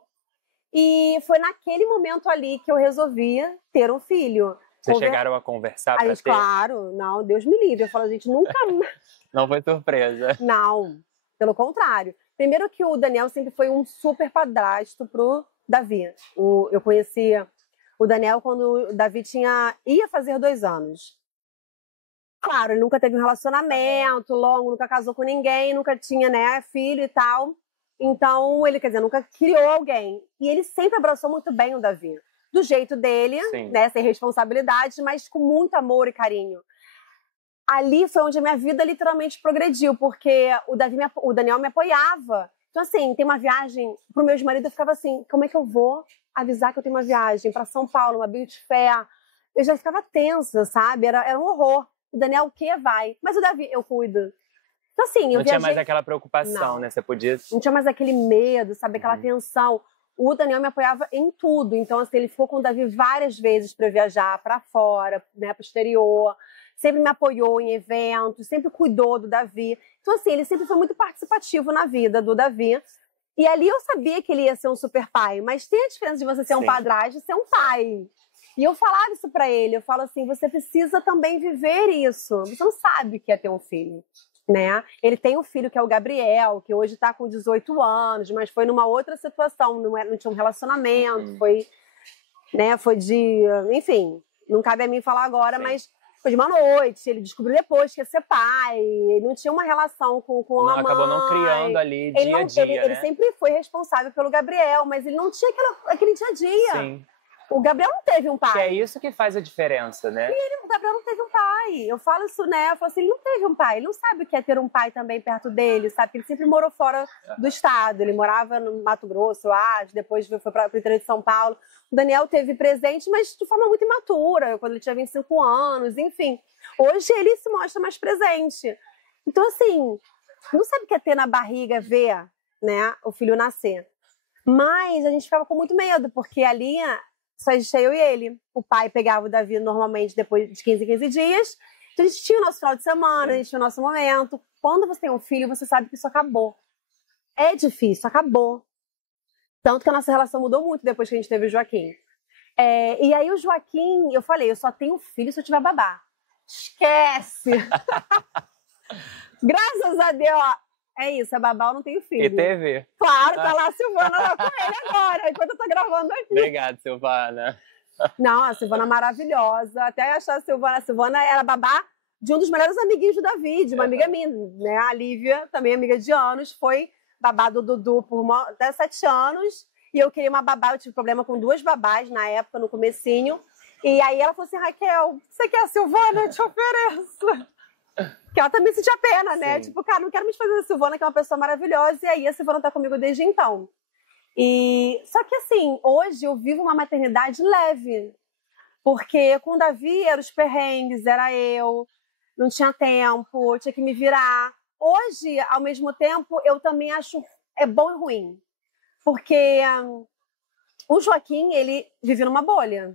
E foi naquele momento ali que eu resolvi ter um filho. Vocês chegaram a conversar pra ter? Claro, não, Deus me livre. Eu falo, gente, nunca... Não foi surpresa. Não, pelo contrário. Primeiro que o Daniel sempre foi um super padrasto pro Davi. Eu conhecia o Daniel quando o Davi ia fazer 2 anos. Claro, ele nunca teve um relacionamento longo, nunca casou com ninguém, nunca tinha, né, filho e tal. Então, ele, quer dizer, nunca criou alguém. E ele sempre abraçou muito bem o Davi. Do jeito dele, né, sem responsabilidade, mas com muito amor e carinho. Ali foi onde a minha vida literalmente progrediu, porque o Daniel me apoiava. Então, assim, tem uma viagem pro meu ex-marido, eu ficava assim, como é que eu vou avisar que eu tenho uma viagem para São Paulo, uma beauty fair? Eu já ficava tensa, sabe? Era um horror. O Daniel, o quê? Vai. Mas o Davi, eu cuido. Então, assim, eu não tinha mais aquela preocupação, né? Você podia... Não tinha mais aquele medo, sabe? Aquela tensão. O Daniel me apoiava em tudo. Então, assim, ele ficou com o Davi várias vezes para viajar para fora, né, para o exterior. Sempre me apoiou em eventos, sempre cuidou do Davi. Então, assim, ele sempre foi muito participativo na vida do Davi. E ali eu sabia que ele ia ser um super pai. Mas tem a diferença de você ser um padrasto e ser um pai. E eu falava isso para ele. Eu falo assim, você precisa também viver isso. Você não sabe o que é ter um filho. Né? Ele tem um filho que é o Gabriel, que hoje está com 18 anos, mas foi numa outra situação, não tinha um relacionamento, foi de, enfim, não cabe a mim falar agora, mas foi de uma noite, ele descobriu depois que ia ser pai, ele não tinha uma relação com a mãe. Acabou não criando ali dia a dia, ele sempre foi responsável pelo Gabriel, mas ele não tinha aquele dia a dia. Sim. O Gabriel não teve um pai. Que é isso que faz a diferença, né? O Gabriel não teve um pai. Eu falo isso, né? Eu falo assim, ele não teve um pai. Ele não sabe o que é ter um pai também perto dele, sabe? Porque ele sempre morou fora do estado. Ele morava no Mato Grosso, eu acho. Depois foi para o interior de São Paulo. O Daniel teve presente, mas de forma muito imatura, quando ele tinha 25 anos, enfim. Hoje ele se mostra mais presente. Então, assim, não sabe o que é ter na barriga, ver, né, o filho nascer. Mas a gente ficava com muito medo, porque ali... Só existia eu e ele. O pai pegava o Davi normalmente depois de 15 em 15 dias. Então a gente tinha o nosso final de semana, a gente tinha o nosso momento. Quando você tem um filho, você sabe que isso acabou. É difícil, acabou. Tanto que a nossa relação mudou muito depois que a gente teve o Joaquim. E aí o Joaquim, eu falei, eu só tenho filho se eu tiver babá. Esquece! Graças a Deus, é isso, é babá, eu não tenho filho. E teve? Claro, tá lá a Silvana lá com ele agora, enquanto eu tô gravando aqui. Obrigado, Silvana. Não, a Silvana é maravilhosa. Até achar a Silvana era babá de um dos melhores amiguinhos do Davi, de uma amiga minha, né? A Lívia, também amiga de anos, foi babá do Dudu por até 7 anos. E eu queria uma babá, eu tive problema com 2 babás na época, no comecinho. E aí ela falou assim, Raquel, você quer a Silvana? Eu te ofereço. Que ela também sentia pena, né? Sim. Tipo, cara, não quero me desfazer da Silvana, que é uma pessoa maravilhosa. E aí a Silvana tá comigo desde então. Só que assim, hoje eu vivo uma maternidade leve. Porque com o Davi eram os perrengues, era eu, não tinha tempo, tinha que me virar. Hoje, ao mesmo tempo, eu também acho bom e ruim. Porque o Joaquim, ele vive numa bolha.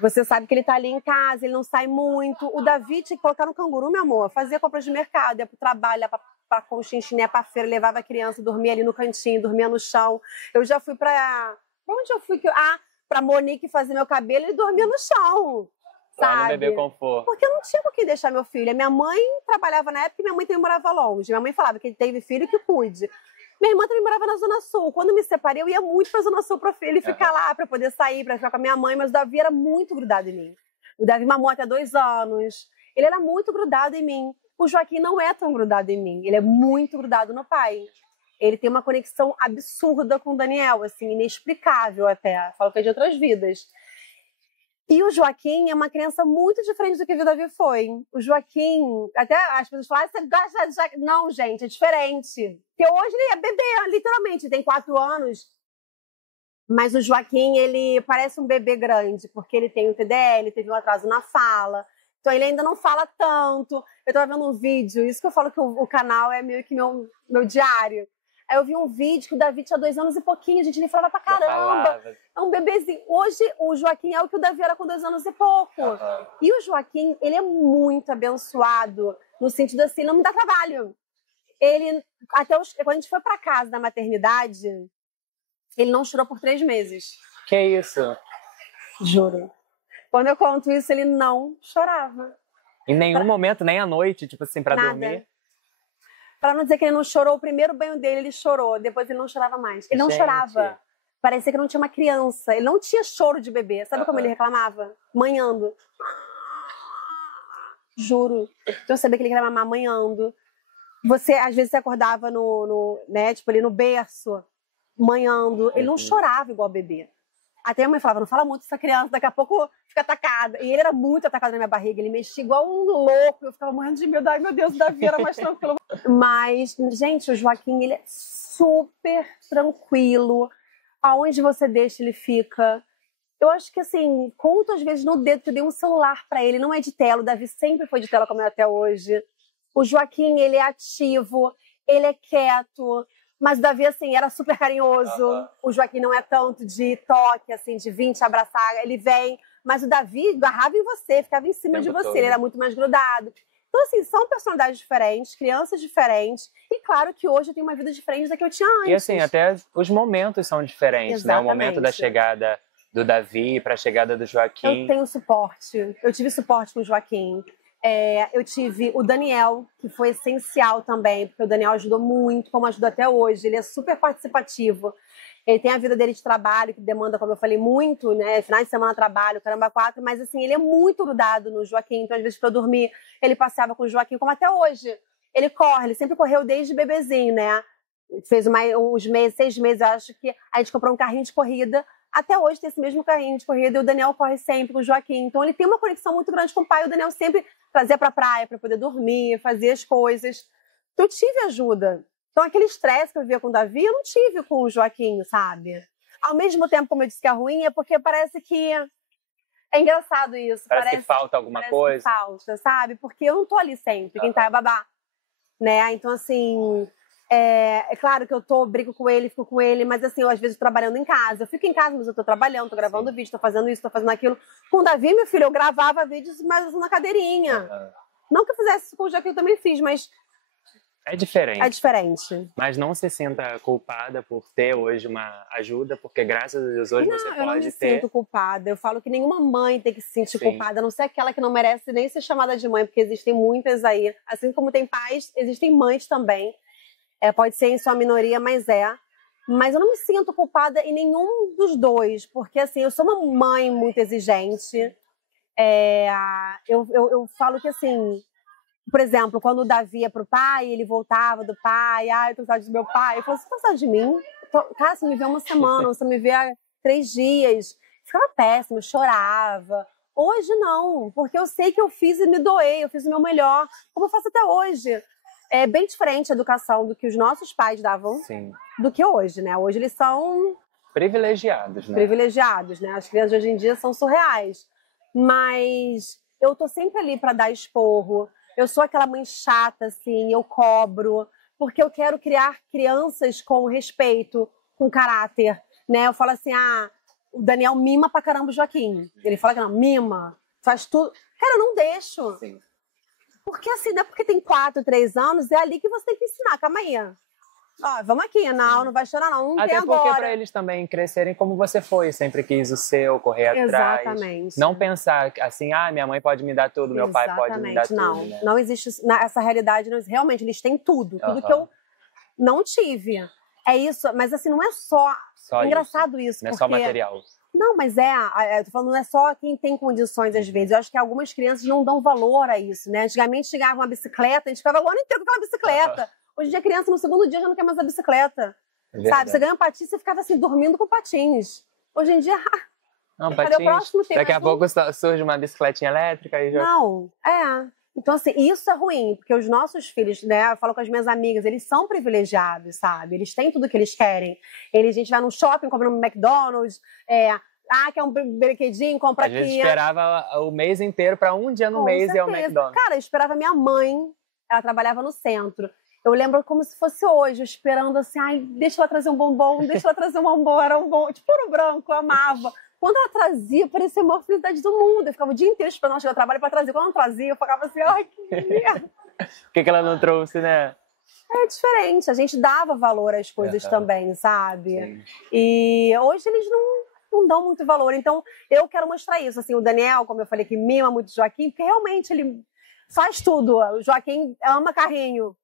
Você sabe que ele tá ali em casa, ele não sai muito. O Davi tinha que colocar no canguru, meu amor. Fazia compras de mercado, ia pro trabalho, ia pra conchinchiné, pra feira, levava a criança, dormia ali no cantinho, dormia no chão. Eu já fui pra... Onde eu fui? Pra Monique fazer meu cabelo, ele dormia no chão. Sabe? Lá no bebê conforto. Porque eu não tinha com quem deixar meu filho. A minha mãe trabalhava na época e minha mãe também morava longe. Minha mãe falava que ele teve filho que cuide. Minha irmã também morava na Zona Sul. Quando me separei, eu ia muito pra Zona Sul pra ele ficar lá, pra poder sair, pra ficar com a minha mãe. Mas o Davi era muito grudado em mim. O Davi mamou até 2 anos. Ele era muito grudado em mim. O Joaquim não é tão grudado em mim. Ele é muito grudado no pai. Ele tem uma conexão absurda com o Daniel, assim, inexplicável até. Falo que é de outras vidas. E o Joaquim é uma criança muito diferente do que o Davi foi. O Joaquim, até as pessoas falam, você gosta de Joaquim? Não, gente, é diferente. Porque hoje ele é bebê, literalmente, tem 4 anos. Mas o Joaquim, ele parece um bebê grande, porque ele tem o TDL, teve um atraso na fala. Então ele ainda não fala tanto. Eu tava vendo um vídeo, isso que eu falo que o canal é meio que meu diário. Aí eu vi um vídeo que o Davi tinha 2 anos e pouquinho, gente, ele falava pra caramba. É um bebezinho. Hoje o Joaquim é o que o Davi era com 2 anos e pouco. E o Joaquim, ele é muito abençoado, no sentido assim, não me dá trabalho. Ele, quando a gente foi pra casa da maternidade, ele não chorou por 3 meses. Que isso? Juro. Quando eu conto isso, ele não chorava. Em nenhum momento, nem à noite, tipo assim, pra Nada. dormir? Pra não dizer que ele não chorou, o primeiro banho dele, ele chorou. Depois ele não chorava mais. Ele não chorava. Parecia que não tinha uma criança. Ele não tinha choro de bebê. Sabe como ele reclamava? Manhando. Juro. Então eu sabia que ele queria mamar manhando. Você, às vezes, você acordava né, tipo, ali no berço, manhando. Ele não chorava igual bebê. Até a mãe falava, não fala muito dessa criança, daqui a pouco fica atacada. E ele era muito atacado na minha barriga, ele mexia igual um louco. Eu ficava morrendo de medo. Ai, meu Deus, o Davi era mais tranquilo. Mas, gente, o Joaquim, ele é super tranquilo. Aonde você deixa, ele fica. Eu acho que, assim, conto às vezes no dedo que eu dei um celular pra ele. Não é de tela, o Davi sempre foi de tela como é até hoje. O Joaquim, ele é ativo, ele é quieto. Mas o Davi, assim, era super carinhoso. O Joaquim não é tanto de toque, assim, de vir te abraçar. Ele vem. Mas o Davi agarrava em você, ficava em cima de você. Ele era muito mais grudado. Então, assim, são personalidades diferentes, crianças diferentes. E claro que hoje eu tenho uma vida diferente da que eu tinha antes. E, assim, até os momentos são diferentes, né? O momento da chegada do Davi para a chegada do Joaquim. Eu tenho suporte. Eu tive suporte com o Joaquim. Eu tive o Daniel, que foi essencial também, porque o Daniel ajudou muito, como ajuda até hoje. Ele é super participativo. Ele tem a vida dele de trabalho, que demanda, como eu falei, muito, né? Finais de semana trabalho, caramba, 4. Mas, assim, ele é muito grudado no Joaquim. Então, às vezes, pra eu dormir, ele passeava com o Joaquim, como até hoje. Ele corre, ele sempre correu desde bebezinho, né? Fez uns meses, 6 meses, eu acho que a gente comprou um carrinho de corrida. Até hoje tem esse mesmo carrinho de corrida e o Daniel corre sempre com o Joaquim. Então ele tem uma conexão muito grande com o pai. O Daniel sempre trazia pra praia pra poder dormir, fazer as coisas. Então eu tive ajuda. Então aquele estresse que eu via com o Davi, eu não tive com o Joaquim, sabe? Ao mesmo tempo, como eu disse que é ruim, é porque parece que... É engraçado isso. Parece que falta alguma coisa. Que falta, sabe? Porque eu não tô ali sempre. Quem tá é babá. Né? Então, assim... É claro que eu brigo com ele, fico com ele, mas assim, eu às vezes trabalhando em casa. Eu fico em casa, mas eu tô trabalhando, tô gravando vídeo, tô fazendo isso, tô fazendo aquilo. Com o Davi, meu filho, eu gravava vídeos, mas na cadeirinha. Não que eu fizesse isso com o Joaquim, eu também fiz, mas... É diferente. É diferente. Mas não se sinta culpada por ter hoje uma ajuda, porque graças a Deus hoje você pode ter... Eu não me sinto culpada. Eu falo que nenhuma mãe tem que se sentir culpada, a não ser aquela que não merece nem ser chamada de mãe, porque existem muitas aí. Assim como tem pais, existem mães também. Pode ser em sua minoria, mas é. Mas eu não me sinto culpada em nenhum dos dois, porque assim, eu sou uma mãe muito exigente. Eu falo que assim, por exemplo, quando o Davi ia pro pai, ele voltava do pai, eu tô com saudade do meu pai. Eu falo, você tá com saudade de mim? Cara, você me vê uma semana, você me vê há 3 dias. Ficava péssimo, eu chorava. Hoje não, porque eu sei que eu fiz e me doei, eu fiz o meu melhor, como eu faço até hoje. É bem diferente a educação do que os nossos pais davam do que hoje, né? Hoje eles são... privilegiados, né? Privilegiados, né? As crianças hoje em dia são surreais. Mas eu tô sempre ali pra dar esporro. Eu sou aquela mãe chata, assim, eu cobro. Porque eu quero criar crianças com respeito, com caráter, né? Eu falo assim, o Daniel mima pra caramba o Joaquim. Ele fala que não, mima, faz tudo. Cara, eu não deixo. Sim. Porque assim, não é porque tem 4, 3 anos, é ali que você tem que ensinar. Calma aí. Ó, vamos aqui. Não vai chorar não. Não tem agora. Até porque pra eles também crescerem como você foi. Sempre quis o seu, correr atrás. Exatamente. Não pensar assim, minha mãe pode me dar tudo, meu pai pode me dar tudo. Né? Não existe essa realidade. Realmente, eles têm tudo. Tudo que eu não tive. É isso. Mas assim, não é só engraçado isso. Não é porque... só material. Não, mas eu tô falando, não é só quem tem condições às vezes. Eu acho que algumas crianças não dão valor a isso, né? Antigamente chegava uma bicicleta, a gente ficava o ano inteiro com aquela bicicleta. Hoje em dia a criança no segundo dia já não quer mais a bicicleta. Sabe? Você ganha um patins, você ficava assim, dormindo com patins. Hoje em dia, não, cadê o próximo? Daqui a pouco surge uma bicicletinha elétrica e já... Não, Então, assim, isso é ruim, porque os nossos filhos, né, eu falo com as minhas amigas, eles são privilegiados, sabe? Eles têm tudo que eles querem. A gente vai num shopping, compra no McDonald's, quer um brinquedinho, compra aqui. A gente esperava o mês inteiro para um dia no mês ir ao McDonald's. Cara, eu esperava minha mãe, ela trabalhava no centro. Eu lembro como se fosse hoje, eu esperando assim, ai, deixa ela trazer um bombom, deixa ela trazer um bombom, era um bombom, tipo Ouro Branco, eu amava. Quando ela trazia, parecia a maior felicidade do mundo. Eu ficava o dia inteiro esperando ela chegar ao trabalho pra trazer. Quando ela trazia, eu ficava assim, ai, que merda. Por que ela não trouxe, né? É diferente, a gente dava valor às coisas também, sabe? Sim. E hoje eles não dão muito valor. Então, eu quero mostrar isso. Assim, o Daniel, como eu falei, que mima muito o Joaquim, porque realmente ele faz tudo. O Joaquim ama carrinho.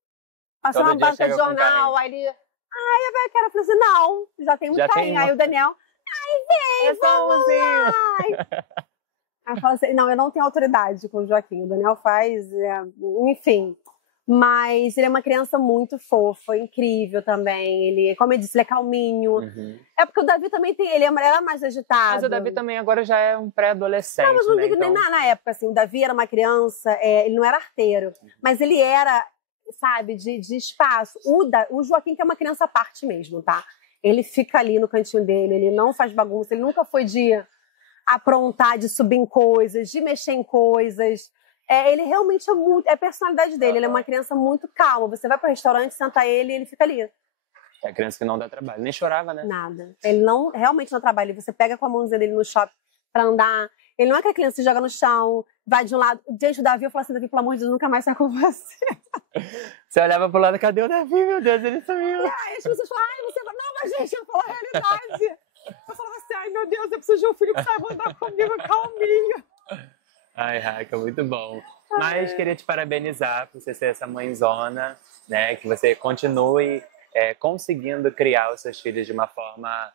Passou uma banca de jornal, aí ele... eu quero. Eu falei assim, não, já tem muito carrinho. Aí o Daniel... Ai, vem, vamos lá! Eu falo assim, não, eu não tenho autoridade com o Joaquim. O Daniel faz, enfim. Mas ele é uma criança muito fofa, incrível também. Ele, como eu disse, ele é calminho. Uhum. É porque o Davi também tem, ele era mais agitado. Mas o Davi também agora já é um pré-adolescente. Não, mas não digo nem na época, assim, o Davi era uma criança, ele não era arteiro, mas ele era, sabe, de espaço. O Joaquim que é uma criança à parte mesmo, tá? Ele fica ali no cantinho dele, ele não faz bagunça, ele nunca foi de aprontar, de subir em coisas, de mexer em coisas. Ele realmente é a personalidade dele, ele é uma criança muito calma. Você vai pro restaurante, senta ele e ele fica ali. É a criança que não dá trabalho, nem chorava, né? Nada. Ele realmente não trabalha. Você pega com a mãozinha dele no shopping pra andar. Ele não é aquela criança que se joga no chão, vai de um lado. Gente, o Davi, eu falo assim, Davi, pelo amor de Deus, nunca mais sai com você. Você olhava pro lado, cadê o Davi? Meu Deus, ele sumiu. E aí as pessoas falam, você vai... Não, mas gente, eu falo a realidade. Eu falava assim, ai meu Deus, eu preciso de um filho que saiba andar comigo calminho. Ai, Raca, muito bom. Mas queria te parabenizar por você ser essa mãezona, né? Que você continue conseguindo criar os seus filhos de uma forma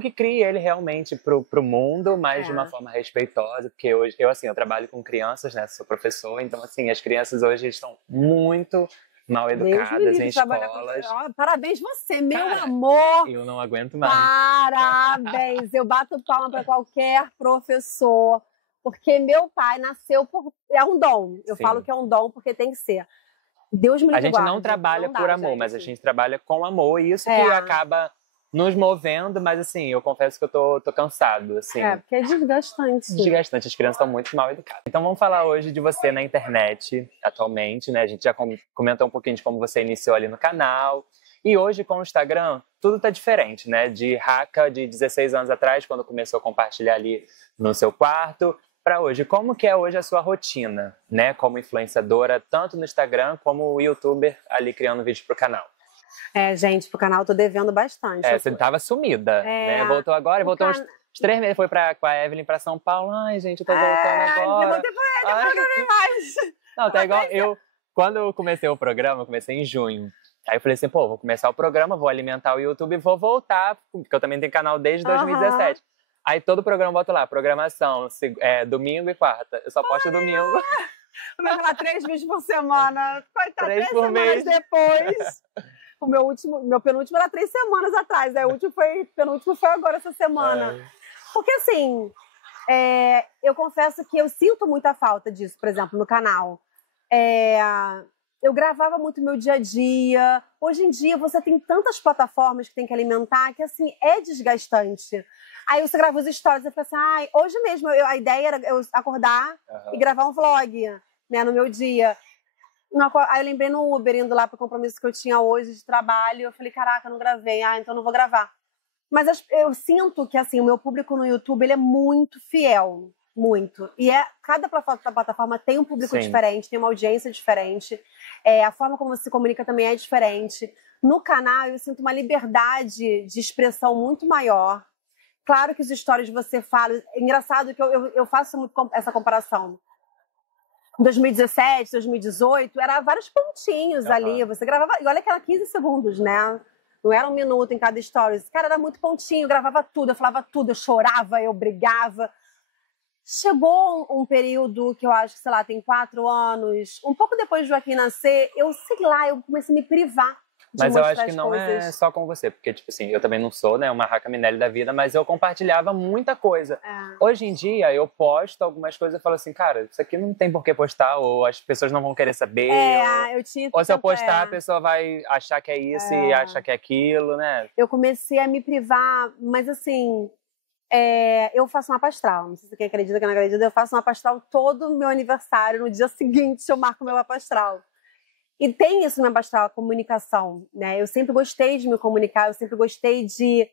que crie ele realmente pro mundo, mas de uma forma respeitosa, porque hoje eu trabalho com crianças, né? Sou professor, então assim, as crianças hoje estão muito mal educadas em escolas. Parabéns você, meu amor. Eu não aguento mais. Parabéns. Eu bato palma para qualquer professor, porque meu pai nasceu é um dom. Eu falo que é um dom porque tem que ser. Deus me livre. A gente não trabalha por amor, mas a gente trabalha com amor, e isso que acaba nos movendo, mas assim, eu confesso que eu tô cansado, assim. Porque é desgastante. Desgastante, as crianças estão muito mal educadas. Então vamos falar hoje de você na internet, atualmente, né? A gente já comentou um pouquinho de como você iniciou ali no canal. E hoje, com o Instagram, tudo tá diferente, né? De Raca, de 16 anos atrás, quando começou a compartilhar ali no seu quarto, para hoje. Como que é hoje a sua rotina, né? Como influenciadora, tanto no Instagram como youtuber ali criando vídeo pro canal. Gente, pro canal eu tô devendo bastante. Você tava sumida, né? Voltou agora, voltou uns 3 meses, foi com a Evelyn pra São Paulo. Ai, gente, eu tô voltando agora. Eu voltei pra ele, eu não mais. Não, tá igual eu. Quando eu comecei o programa, eu comecei em junho. Aí eu falei assim, vou começar o programa, vou alimentar o YouTube e vou voltar, porque eu também tenho canal desde 2017. Aí todo o programa eu boto lá, programação, domingo e quarta. Eu só posto domingo. Eu vou falar 3 vídeos por semana. Coitado, 3 por semanas mês depois. O meu penúltimo era 3 semanas atrás. Aí o penúltimo foi agora, essa semana. Porque assim, eu confesso que eu sinto muita falta disso, por exemplo, no canal. Eu gravava muito meu dia a dia. Hoje em dia você tem tantas plataformas que tem que alimentar que assim, é desgastante. Aí você grava os stories e fica assim, hoje mesmo a ideia era eu acordar e gravar um vlog, né, no meu dia. Aí eu lembrei no Uber, indo lá pro compromisso que eu tinha hoje de trabalho. Eu falei, caraca, não gravei. Então não vou gravar. Mas eu sinto que assim, o meu público no YouTube ele é muito fiel. Muito. E cada plataforma tem um público diferente, tem uma audiência diferente. A forma como você se comunica também é diferente. No canal eu sinto uma liberdade de expressão muito maior. Claro que os stories você fala... Engraçado que eu faço muito essa comparação. Em 2017, 2018, era vários pontinhos ali. Você gravava... E olha que era 15 segundos, né? Não era 1 minuto em cada story. Cara, era muito pontinho, eu gravava tudo, eu falava tudo, eu chorava, eu brigava. Chegou um período que eu acho que, tem 4 anos, um pouco depois de Joaquim nascer, eu comecei a me privar. Mas eu mostrar acho que as não é coisas. só com você, porque, tipo assim, eu também não sou, né, uma Raca Minelli da vida, mas eu compartilhava muita coisa. É. Hoje em dia, eu posto algumas coisas e falo assim, cara, isso aqui não tem por que postar, ou as pessoas não vão querer saber, Eu tinha ou se eu tanto, postar, a pessoa vai achar que é isso e acha que é aquilo, né? Eu comecei a me privar, mas assim, eu faço mapa astral. Não sei se você acredita que não acredita, eu faço mapa astral todo o meu aniversário. No dia seguinte, eu marco meu mapa astral. E tem isso no mapa astral, a comunicação, né? Eu sempre gostei de me comunicar, eu sempre gostei de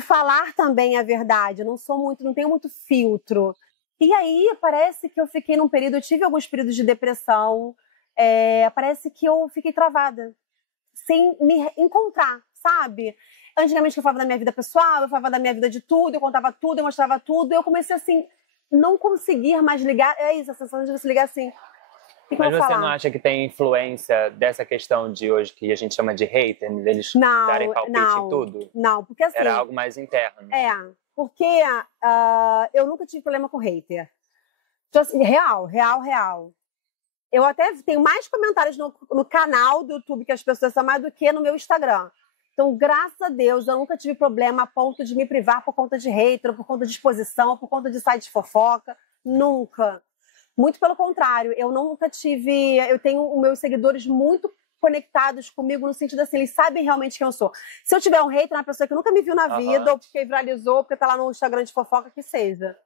falar também a verdade. Eu não tenho muito filtro. E aí, parece que eu fiquei num período, eu tive alguns períodos de depressão, parece que eu fiquei travada, sem me encontrar, sabe? Antigamente eu falava da minha vida pessoal, eu falava da minha vida de tudo, eu contava tudo, eu mostrava tudo, e eu comecei assim, não conseguir mais ligar, é isso, a sensação de você ligar assim, o que eu Mas vou você falar? não acha que tem influência dessa questão de hoje que a gente chama de hater, deles darem palpite em tudo? Não, porque assim... Era algo mais interno. Porque eu nunca tive problema com hater. Então, assim, real. Eu até tenho mais comentários no canal do YouTube que as pessoas são mais do que no meu Instagram. Então, graças a Deus, eu nunca tive problema a ponto de me privar por conta de hater, ou por conta de exposição, ou por conta de site de fofoca. Nunca. Muito pelo contrário, eu nunca tive... Eu tenho os meus seguidores muito conectados comigo, no sentido assim, eles sabem realmente quem eu sou. Se eu tiver um hater, é uma pessoa que nunca me viu na vida, ou porque viralizou, ou porque tá lá no Instagram de fofoca, que seja.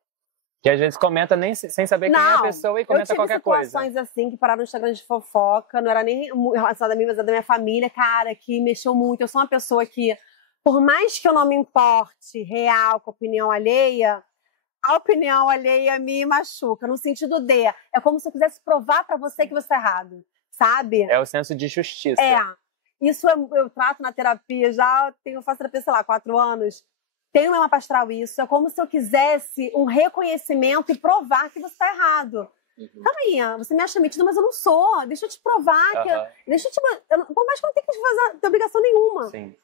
Que às vezes comenta nem sem saber quem é a pessoa e comenta qualquer coisa. Eu tive situações assim, que pararam no Instagram de fofoca, não era nem relacionada a mim, mas a da minha família, cara, que mexeu muito. Eu sou uma pessoa que, por mais que eu não me importe real com a opinião alheia, a opinião alheia me machuca, no sentido de, é como se eu quisesse provar pra você que você tá errado, sabe? É o senso de justiça. Isso eu trato na terapia, eu faço terapia, sei lá, 4 anos. Tenho meu mapa astral isso, é como se eu quisesse um reconhecimento e provar que você está errado. Calma aí, você me acha metido, mas eu não sou. Deixa eu te provar. Por mais que eu não tenha que fazer obrigação nenhuma. Sim.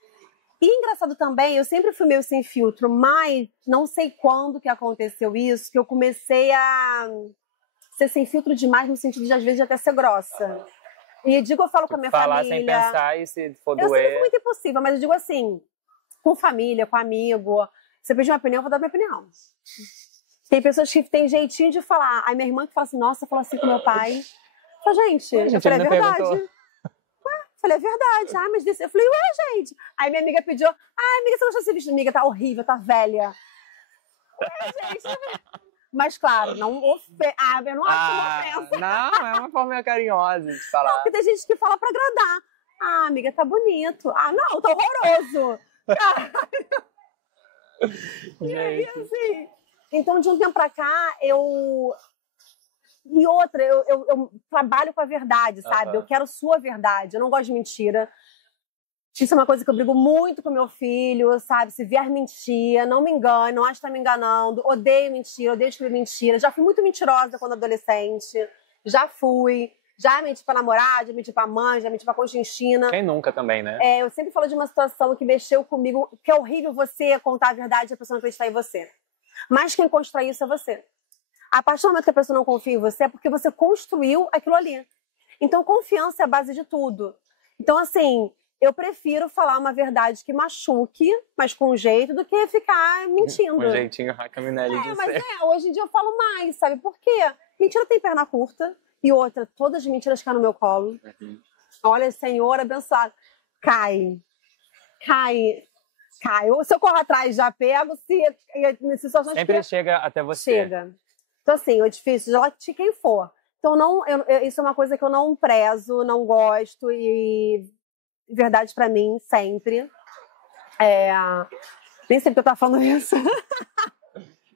E engraçado também, eu sempre fui meio sem filtro, mas não sei quando que aconteceu isso, que eu comecei a ser sem filtro demais, no sentido de, às vezes, até ser grossa. E eu falo com a minha falar família... sem pensar e se for doer... Eu sempre fui muito impossível, mas eu digo assim... Com família, com amigo. Você pediu uma opinião, eu vou dar minha opinião. Tem pessoas que têm jeitinho de falar. Aí minha irmã que fala assim, nossa, falou assim com meu pai. Eu falei, gente, eu falei, é verdade. Falei, é verdade. Mas disse, eu falei, gente. Aí minha amiga pediu, amiga, você gostou desse vestido? Amiga, tá horrível, tá velha. Gente. Mas claro, eu não acho uma ofensa. Não, é uma forma carinhosa de falar. Não, porque tem gente que fala pra agradar. Amiga, tá bonito. Não, tá horroroso. E aí, assim, então de um tempo pra cá eu trabalho com a verdade, sabe? Eu quero sua verdade, eu não gosto de mentira. Isso é uma coisa que eu brigo muito com meu filho, sabe? Se vier mentira, não me engane, não acho que tá me enganando. Odeio mentira, odeio escrever mentira. Já fui muito mentirosa quando adolescente, já menti pra namorada, já menti pra mãe, já menti pra conchinchina. Quem nunca também, né? Eu sempre falo de uma situação que mexeu comigo, que é horrível você contar a verdade e a pessoa não acreditar em você. Mas quem constrói isso é você. A partir do momento que a pessoa não confia em você, é porque você construiu aquilo ali. Então, confiança é a base de tudo. Então, assim, eu prefiro falar uma verdade que machuque, mas com jeito, do que ficar mentindo. Um jeitinho Raca Minelli de mas ser. Hoje em dia eu falo mais, sabe? Por quê? Mentira tem perna curta. E outra, todas as mentiras caem no meu colo. Olha, Senhor, abençoado. Cai. Se eu corro atrás, já pego. Se situações sempre chega até você. Chega. Então, assim, é difícil de quem for. Então, isso é uma coisa que eu não prezo, não gosto. E verdade pra mim, sempre. Nem sei porque eu tava falando isso.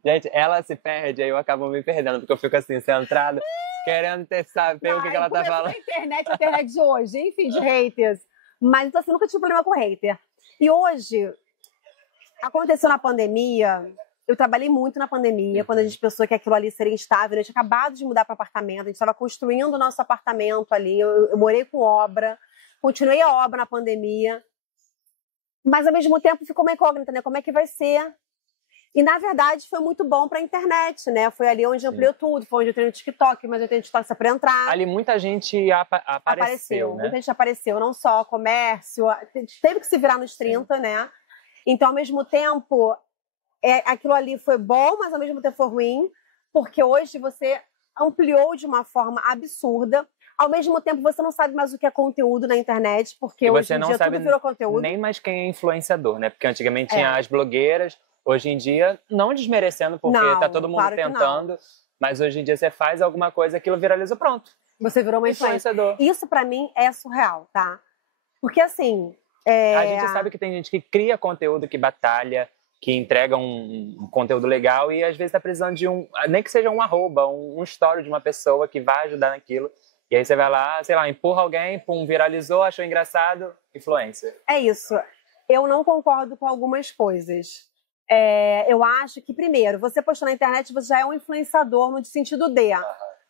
Gente, ela se perde, aí eu acabo me perdendo, porque eu fico assim, centrada, querendo saber o que ela tá falando. A internet de hoje, enfim, de haters. Mas, então, assim, nunca tive problema com hater. E hoje, aconteceu na pandemia, eu trabalhei muito na pandemia, quando a gente pensou que aquilo ali seria instável. A gente tinha acabado de mudar para apartamento, a gente estava construindo o nosso apartamento ali, eu morei com obra, continuei a obra na pandemia. Mas, ao mesmo tempo, ficou uma incógnita, né? Como é que vai ser? E, na verdade, foi muito bom para a internet, né? Foi ali onde ampliou tudo, foi onde eu entrei no TikTok, mas eu entrei no TikTok só para entrar. Ali muita gente apareceu, né? Muita gente apareceu, não só comércio, teve que se virar nos 30, né? Então, ao mesmo tempo, aquilo ali foi bom, mas ao mesmo tempo foi ruim, porque hoje você ampliou de uma forma absurda. Ao mesmo tempo, você não sabe mais o que é conteúdo na internet, porque hoje em dia tudo virou conteúdo. Nem mais quem é influenciador, né? Porque antigamente tinha as blogueiras, hoje em dia, não desmerecendo, porque tá todo mundo tentando, mas hoje em dia você faz alguma coisa, aquilo viraliza, pronto. Você virou uma influenciador. Isso pra mim é surreal, tá? Porque assim... A gente sabe que tem gente que cria conteúdo, que batalha, que entrega um conteúdo legal e às vezes tá precisando de nem que seja um arroba, um story de uma pessoa que vai ajudar naquilo. E aí você vai lá, sei lá, empurra alguém, pum, viralizou, achou engraçado, influencer. É isso. Eu não concordo com algumas coisas. Eu acho que, primeiro, você postou na internet, você já é um influenciador no sentido de...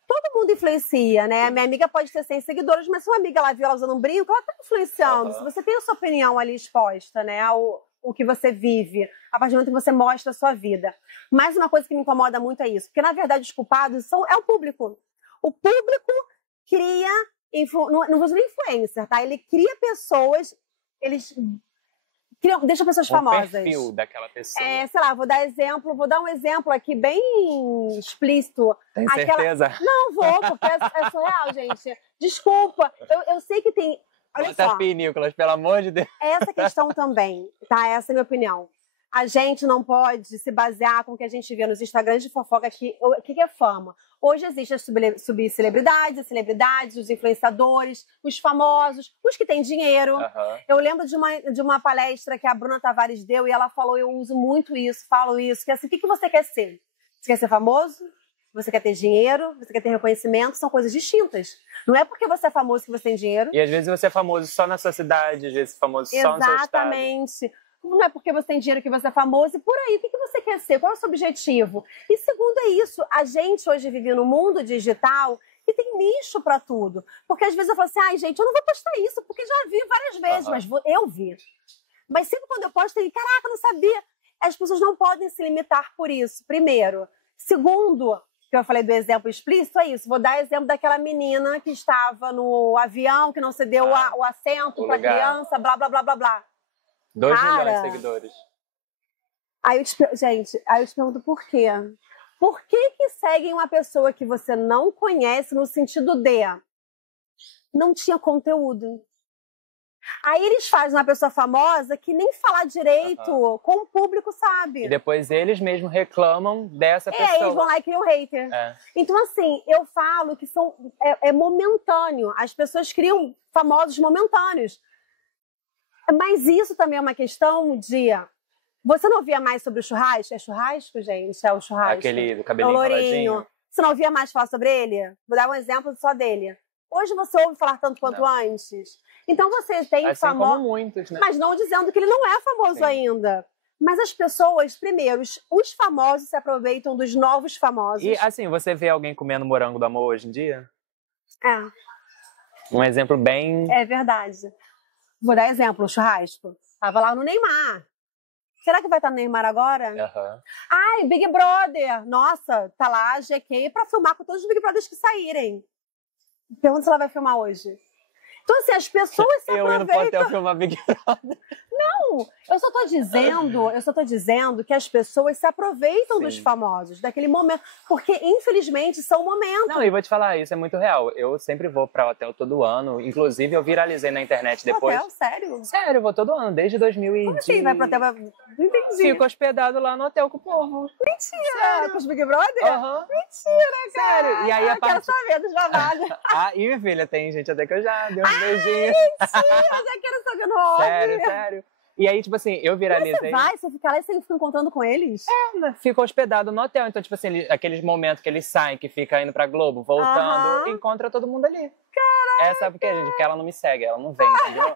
Todo mundo influencia, né? Minha amiga pode ter 100 seguidores, mas se uma amiga ela viu ela usando um brinco, ela tá influenciando. Se você tem a sua opinião ali exposta, né? O que você vive, a partir do momento que você mostra a sua vida. Mas uma coisa que me incomoda muito é isso. Porque, na verdade, os culpados é o público. O público cria... Não vou dizer influencer, tá? Ele cria pessoas... Deixa pessoas famosas. O perfil daquela pessoa. Sei lá, vou dar um exemplo aqui bem explícito. Tem certeza? Não vou, porque é surreal, gente. Desculpa, eu sei que tem... Olha só. Nicolas, pelo amor de Deus. Essa questão também, tá? Essa é a minha opinião. A gente não pode se basear com o que a gente vê nos Instagrams de fofoca. O que é fama? Hoje existem as subcelebridades, as celebridades, os influenciadores, os famosos, os que têm dinheiro. Eu lembro de uma palestra que a Bruna Tavares deu e ela falou, eu uso muito isso, falo isso, que é assim, o que você quer ser? Você quer ser famoso? Você quer ter dinheiro? Você quer ter reconhecimento? São coisas distintas. Não é porque você é famoso que você tem dinheiro. E às vezes você é famoso só na sua cidade, às vezes famoso só no seu estado. Exatamente. Não é porque você tem dinheiro que você é famoso. E por aí, o que você quer ser? Qual é o seu objetivo? E segundo é isso, a gente hoje vive no mundo digital e tem nicho pra tudo. Porque às vezes eu falo assim, ai gente, eu não vou postar isso, porque já vi várias vezes, mas eu vi. Mas sempre quando eu posto, eu caraca, eu não sabia. As pessoas não podem se limitar por isso, primeiro. Segundo, que eu falei do exemplo explícito, é isso. Vou dar exemplo daquela menina que estava no avião, que não cedeu o assento pra criança, blá, blá, blá, blá, blá. 2 milhões de seguidores. Aí eu te pergunto por quê? Por que seguem uma pessoa que você não conhece no sentido de não tinha conteúdo? Aí eles fazem uma pessoa famosa que nem falar direito com o público, sabe? E depois eles mesmos reclamam dessa pessoa. Eles vão lá e criam hater. Então, assim, eu falo que é momentâneo. As pessoas criam famosos momentâneos. Mas isso também é uma questão de... Você não ouvia mais sobre o churrasco? É churrasco, gente? É o churrasco. Aquele do cabelinho lourinho. Você não ouvia mais falar sobre ele? Vou dar um exemplo só dele. Hoje você ouve falar tanto quanto antes. Então você tem assim como muitos, né? Mas não dizendo que ele não é famoso ainda. Mas as pessoas, primeiro, os famosos se aproveitam dos novos famosos. E assim, você vê alguém comendo morango do amor hoje em dia? É. Um exemplo bem... É verdade. Vou dar exemplo, o churrasco. Tava lá no Neymar. Será que vai estar no Neymar agora? Ai, Big Brother. Nossa, tá lá a GK pra filmar com todos os Big Brothers que saírem. Pergunta se ela vai filmar hoje. Então, assim, as pessoas se aproveitam... Eu não posso ter filmar Big Brother. Não, eu só tô dizendo que as pessoas se aproveitam dos famosos, daquele momento. Porque, infelizmente, são momentos. Não, e vou te falar, isso é muito real. Eu sempre vou pra hotel todo ano. Inclusive, eu viralizei na internet depois. Hotel? Sério? Sério, eu vou todo ano, desde 2000 Como assim? Vai pro hotel? Não entendi. Fico hospedado lá no hotel com o povo. Mentira! Sério? Com os Big Brother? Mentira, cara! Sério? E aí a parte... quero saber dos babados. E minha filha, tem gente até que eu já dei uns beijinhos. Mentira! Eu já quero saber no óbvio. Sério. E aí, tipo assim, eu viralizei... Você fica lá e você fica encontrando com eles? Fica hospedado no hotel. Então, tipo assim, aqueles momentos que eles saem, que fica indo pra Globo, voltando, encontra todo mundo ali. Caraca! Sabe por quê, gente? Porque ela não me segue, ela não vem, entendeu?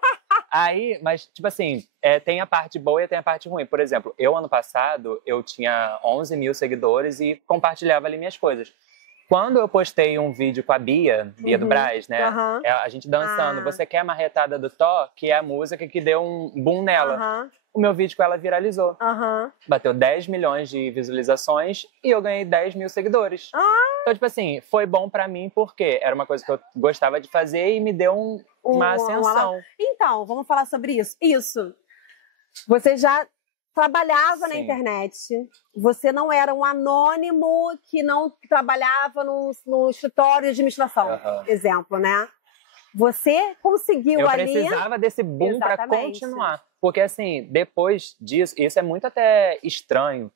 Aí, mas, tipo assim, tem a parte boa e tem a parte ruim. Por exemplo, ano passado, eu tinha 11 mil seguidores e compartilhava ali minhas coisas. Quando eu postei um vídeo com a Bia do Brás, né? A gente dançando, Você Quer a Marretada do Thó, que é a música que deu um boom nela. o meu vídeo com ela viralizou. Aham. Bateu 10 milhões de visualizações e eu ganhei 10 mil seguidores. Então, tipo assim, foi bom pra mim porque era uma coisa que eu gostava de fazer e me deu uma ascensão. Então, vamos falar sobre isso. Isso. Você já trabalhava na internet. Você não era um anônimo que não trabalhava no escritório de administração. Exemplo, né? Você conseguiu ali... Eu precisava desse boom para continuar. Porque, assim, depois disso, isso é muito até estranho,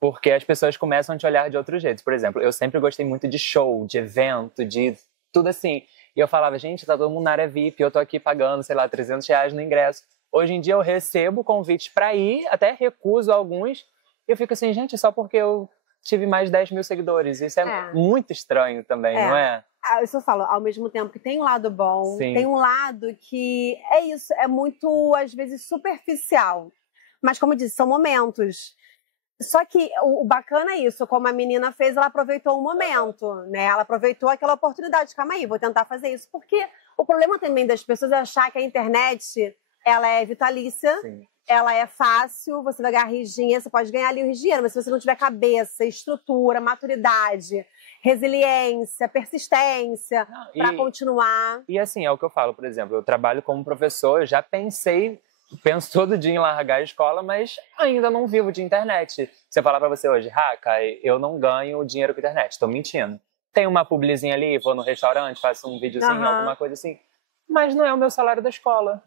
porque as pessoas começam a te olhar de outro jeito. Por exemplo, eu sempre gostei muito de show, de evento, de tudo assim. E eu falava, gente, tá todo mundo na área VIP, eu tô aqui pagando, sei lá, R$300 no ingresso. Hoje em dia eu recebo convites para ir, até recuso alguns, e eu fico assim, gente, só porque eu tive mais de 10 mil seguidores. Isso é muito estranho também, não é? Isso eu falo, ao mesmo tempo que tem um lado bom, Sim. tem um lado que é isso, é muito, às vezes, superficial. Mas, como eu disse, são momentos. Só que o bacana é isso, como a menina fez, ela aproveitou o momento, né? Ela aproveitou aquela oportunidade. Calma aí, vou tentar fazer isso. Porque o problema também das pessoas é achar que a internet, ela é vitalícia. Sim. Ela é fácil, você vai ganhar rios, você pode ganhar ali o dinheiro, mas se você não tiver cabeça, estrutura, maturidade, resiliência, persistência para continuar. E assim, é o que eu falo, por exemplo, eu trabalho como professor, eu já penso todo dia em largar a escola, mas ainda não vivo de internet. Se eu falar pra você hoje, Raca, eu não ganho dinheiro com internet, tô mentindo. Tem uma publizinha ali, vou no restaurante, faço um videozinho, alguma coisa assim. Mas não é o meu salário da escola.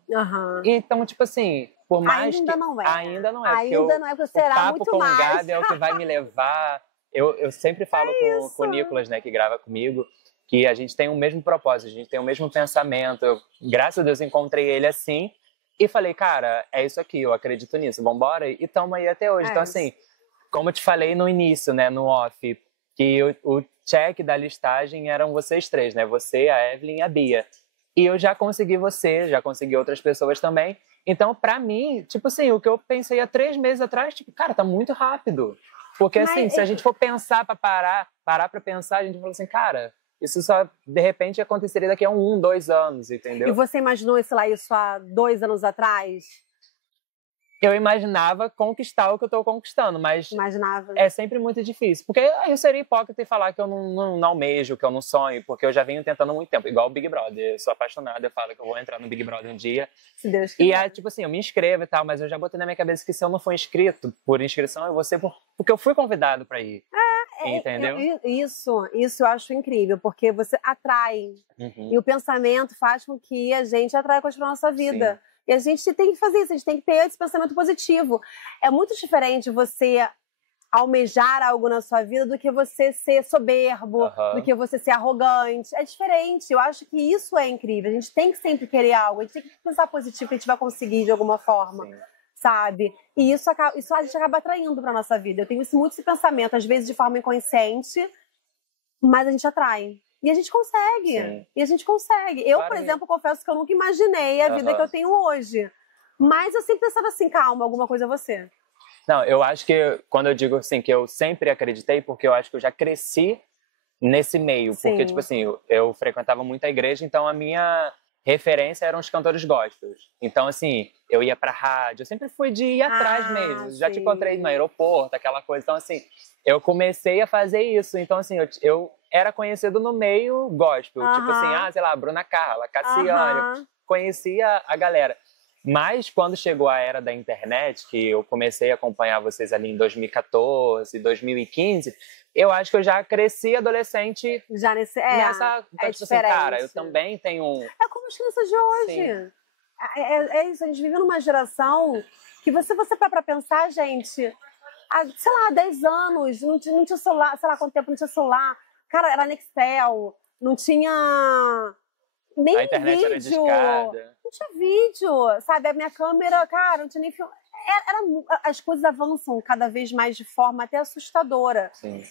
Então, tipo assim, por mais ainda que... Não é. Ainda não é. Ainda não é, porque será muito mais. O papo com o Gabi é o que vai me levar. Eu sempre falo com o Nicolas, né, que grava comigo, que a gente tem o mesmo propósito, a gente tem o mesmo pensamento. Graças a Deus, encontrei ele assim e falei, cara, é isso aqui, eu acredito nisso, vambora? E tamo aí até hoje. Então, assim, como eu te falei no início, né, no off, que o check da listagem eram vocês três, né? Você, a Evelyn e a Bia. E eu já consegui já consegui outras pessoas também. Então, pra mim, tipo assim, o que eu pensei há 3 meses atrás, tipo, cara, tá muito rápido. Porque, assim, se a gente for pensar parar pra pensar, a gente fala assim, cara, isso só, de repente, aconteceria daqui a 1, 2 anos, entendeu? E você imaginou isso há 2 anos atrás? Eu imaginava conquistar o que eu tô conquistando, mas é sempre muito difícil. Porque eu seria hipócrita e falar que eu não almejo, que eu não sonho, porque eu já venho tentando há muito tempo. Igual o Big Brother. Eu sou apaixonada, eu falo que eu vou entrar no Big Brother um dia. Se Deus quiser. E é tipo assim, eu me inscrevo e tal, mas eu já botei na minha cabeça que se eu não for inscrito por inscrição, eu vou ser porque eu fui convidado pra ir. Entendeu? Isso eu acho incrível, porque você atrai. E o pensamento faz com que a gente atraia coisas pra nossa vida. Sim. E a gente tem que fazer isso, a gente tem que ter esse pensamento positivo. É muito diferente você almejar algo na sua vida do que você ser soberbo, do que você ser arrogante. É diferente. Eu acho que isso é incrível. A gente tem que sempre querer algo, a gente tem que pensar positivo que a gente vai conseguir de alguma forma. Sim. Sabe? E isso a gente acaba atraindo pra nossa vida. Eu tenho muito esse pensamento, às vezes de forma inconsciente, mas a gente atrai. E a gente consegue. Sim. E a gente consegue. Eu, por exemplo, confesso que eu nunca imaginei a vida que eu tenho hoje. Mas eu sempre pensava assim, calma, alguma coisa é você. Não, eu acho que quando eu digo assim, que eu sempre acreditei, porque eu acho que eu já cresci nesse meio. Sim. Porque, tipo assim, eu frequentava muito a igreja, então a minha referência eram os cantores gospels. Então, assim, eu ia pra rádio, eu sempre fui de ir atrás mesmo. Já te encontrei no aeroporto, aquela coisa. Então, assim, eu comecei a fazer isso. Então, assim, eu era conhecido no meio gospel. Tipo assim, sei lá, Bruna Carla, Cassiane. Eu conhecia a galera. Mas quando chegou a era da internet, que eu comecei a acompanhar vocês ali em 2014, 2015, eu acho que eu já cresci adolescente nessa... Então, tipo assim, cara, eu também tenho um... É como as crianças de hoje. É isso, a gente vive numa geração que você para pensar, gente, há, sei lá, 10 anos, não tinha celular, sei lá quanto tempo não tinha celular. Cara, era Nextel, não tinha... Nem a internet vídeo, era discada. Não tinha vídeo, sabe? A minha câmera, cara, não tinha nem filme. As coisas avançam cada vez mais de forma até assustadora. Sim.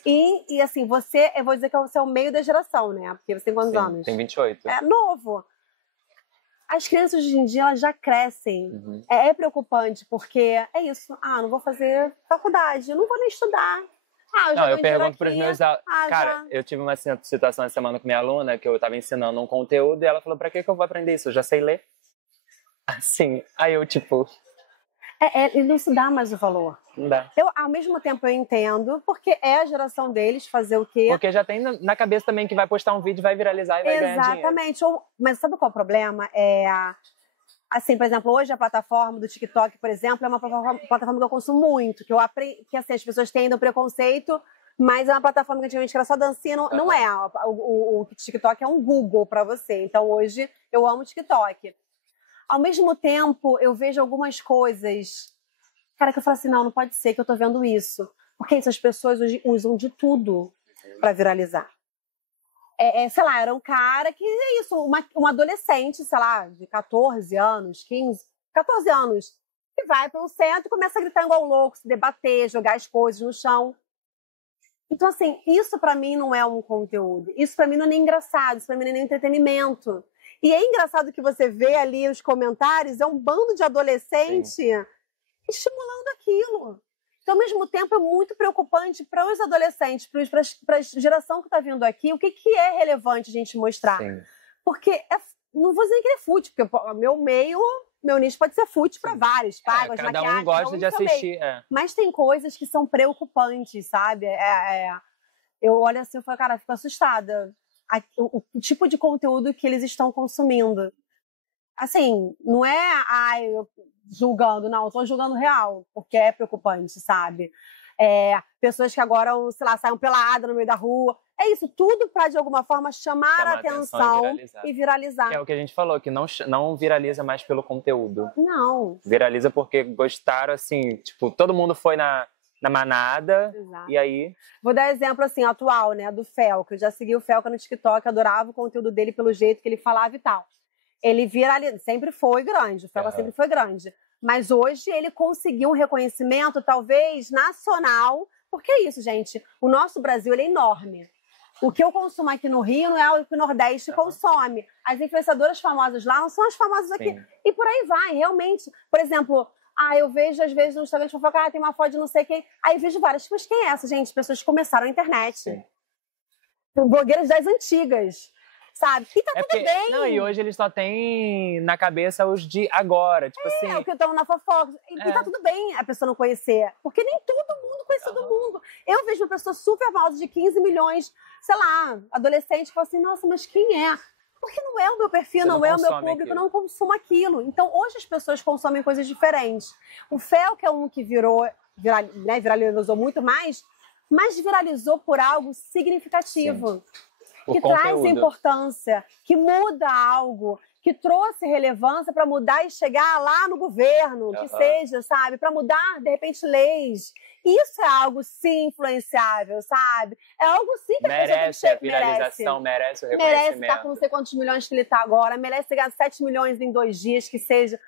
E assim, eu vou dizer que você é o meio da geração, né? Porque você tem quantos anos? Tem 28. É novo. As crianças hoje em dia, elas já crescem. É preocupante, porque é isso. Não vou fazer faculdade, eu não vou nem estudar. Eu pergunto para os meus alunos. Cara, eu tive uma situação essa semana com minha aluna que eu estava ensinando um conteúdo e ela falou: pra que eu vou aprender isso? Eu já sei ler. Assim, aí eu tipo. Ele não se dá mais o valor. Não dá. Ao mesmo tempo, eu entendo, porque é a geração deles fazer o quê? Porque já tem na cabeça também que vai postar um vídeo, vai viralizar e vai ganhar dinheiro. Exatamente. Mas sabe qual é o problema? Assim, por exemplo, hoje a plataforma do TikTok, por exemplo, é uma plataforma que eu consumo muito, que assim, as pessoas têm do preconceito, mas é uma plataforma que antigamente era só dancinha, não é. O TikTok é um Google para você. Então hoje eu amo o TikTok. Ao mesmo tempo, eu vejo algumas coisas, cara, que eu falo assim, não pode ser que eu tô vendo isso. Porque essas pessoas hoje usam de tudo para viralizar. Sei lá, era um cara que é isso, um adolescente, sei lá, de 14 anos, 14 anos, que vai para um centro e começa a gritar igual louco, se debater, jogar as coisas no chão. Então, assim, isso para mim não é um conteúdo. Isso para mim não é nem engraçado, isso para mim não é nem entretenimento. E é engraçado que você vê ali os comentários, é um bando de adolescente estimulando aquilo. Então, ao mesmo tempo, é muito preocupante para os adolescentes, para a geração que está vindo aqui, o que é relevante a gente mostrar. Sim. Porque, não vou dizer que ele é fútil, porque meu nicho pode ser fútil para vários, pagos, cada maquiagem, um gosta de assistir. Mas tem coisas que são preocupantes, sabe? Eu olho assim e falo, cara, eu fico assustada. O tipo de conteúdo que eles estão consumindo. Assim, não é julgando, não, eu tô julgando real, porque é preocupante, sabe? Pessoas que agora, sei lá, saem pelada no meio da rua. É isso, tudo para de alguma forma chamar a atenção e viralizar. É o que a gente falou, que não viraliza mais pelo conteúdo. Não. Viraliza porque gostaram, assim, tipo, todo mundo foi na manada. Exato. E aí... Vou dar exemplo, assim, atual, né, do Felca. Eu já segui o Felca no TikTok, adorava o conteúdo dele pelo jeito que ele falava e tal. Ele sempre foi grande, o Felca sempre foi grande. Mas hoje ele conseguiu um reconhecimento, talvez, nacional. Porque é isso, gente. O nosso Brasil, ele é enorme. O que eu consumo aqui no Rio não é o que o Nordeste consome. As influenciadoras famosas lá não são as famosas aqui. Sim. E por aí vai, realmente. Por exemplo, eu vejo às vezes no Instagram de fofoca, tem uma foto de não sei quem. Aí vejo várias. Mas quem é essa, gente? Pessoas que começaram na internet. Sim. Blogueiras das antigas. Sabe? E tá tudo bem. Não, e hoje eles só têm na cabeça os de agora. Tipo assim. O que estão na fofoca. E tá tudo bem a pessoa não conhecer. Porque nem todo mundo conhece todo mundo. Eu vejo uma pessoa super famosa de 15 milhões, sei lá, adolescente, que fala assim, nossa, mas quem é? Porque não é o meu perfil, não é o meu público, eu não consumo aquilo. Então, hoje as pessoas consomem coisas diferentes. O Fel, que é um que viralizou muito mais, mas viralizou por algo significativo. Sim. Que traz importância, que muda algo, que trouxe relevância para mudar e chegar lá no governo, que seja, sabe? Para mudar, de repente, leis. Isso é algo, sim, influenciável, sabe? É algo, sim, que merece a viralização, merece o reconhecimento. Merece estar com não sei quantos milhões que ele está agora, merece ganhar 7 milhões em 2 dias, que seja.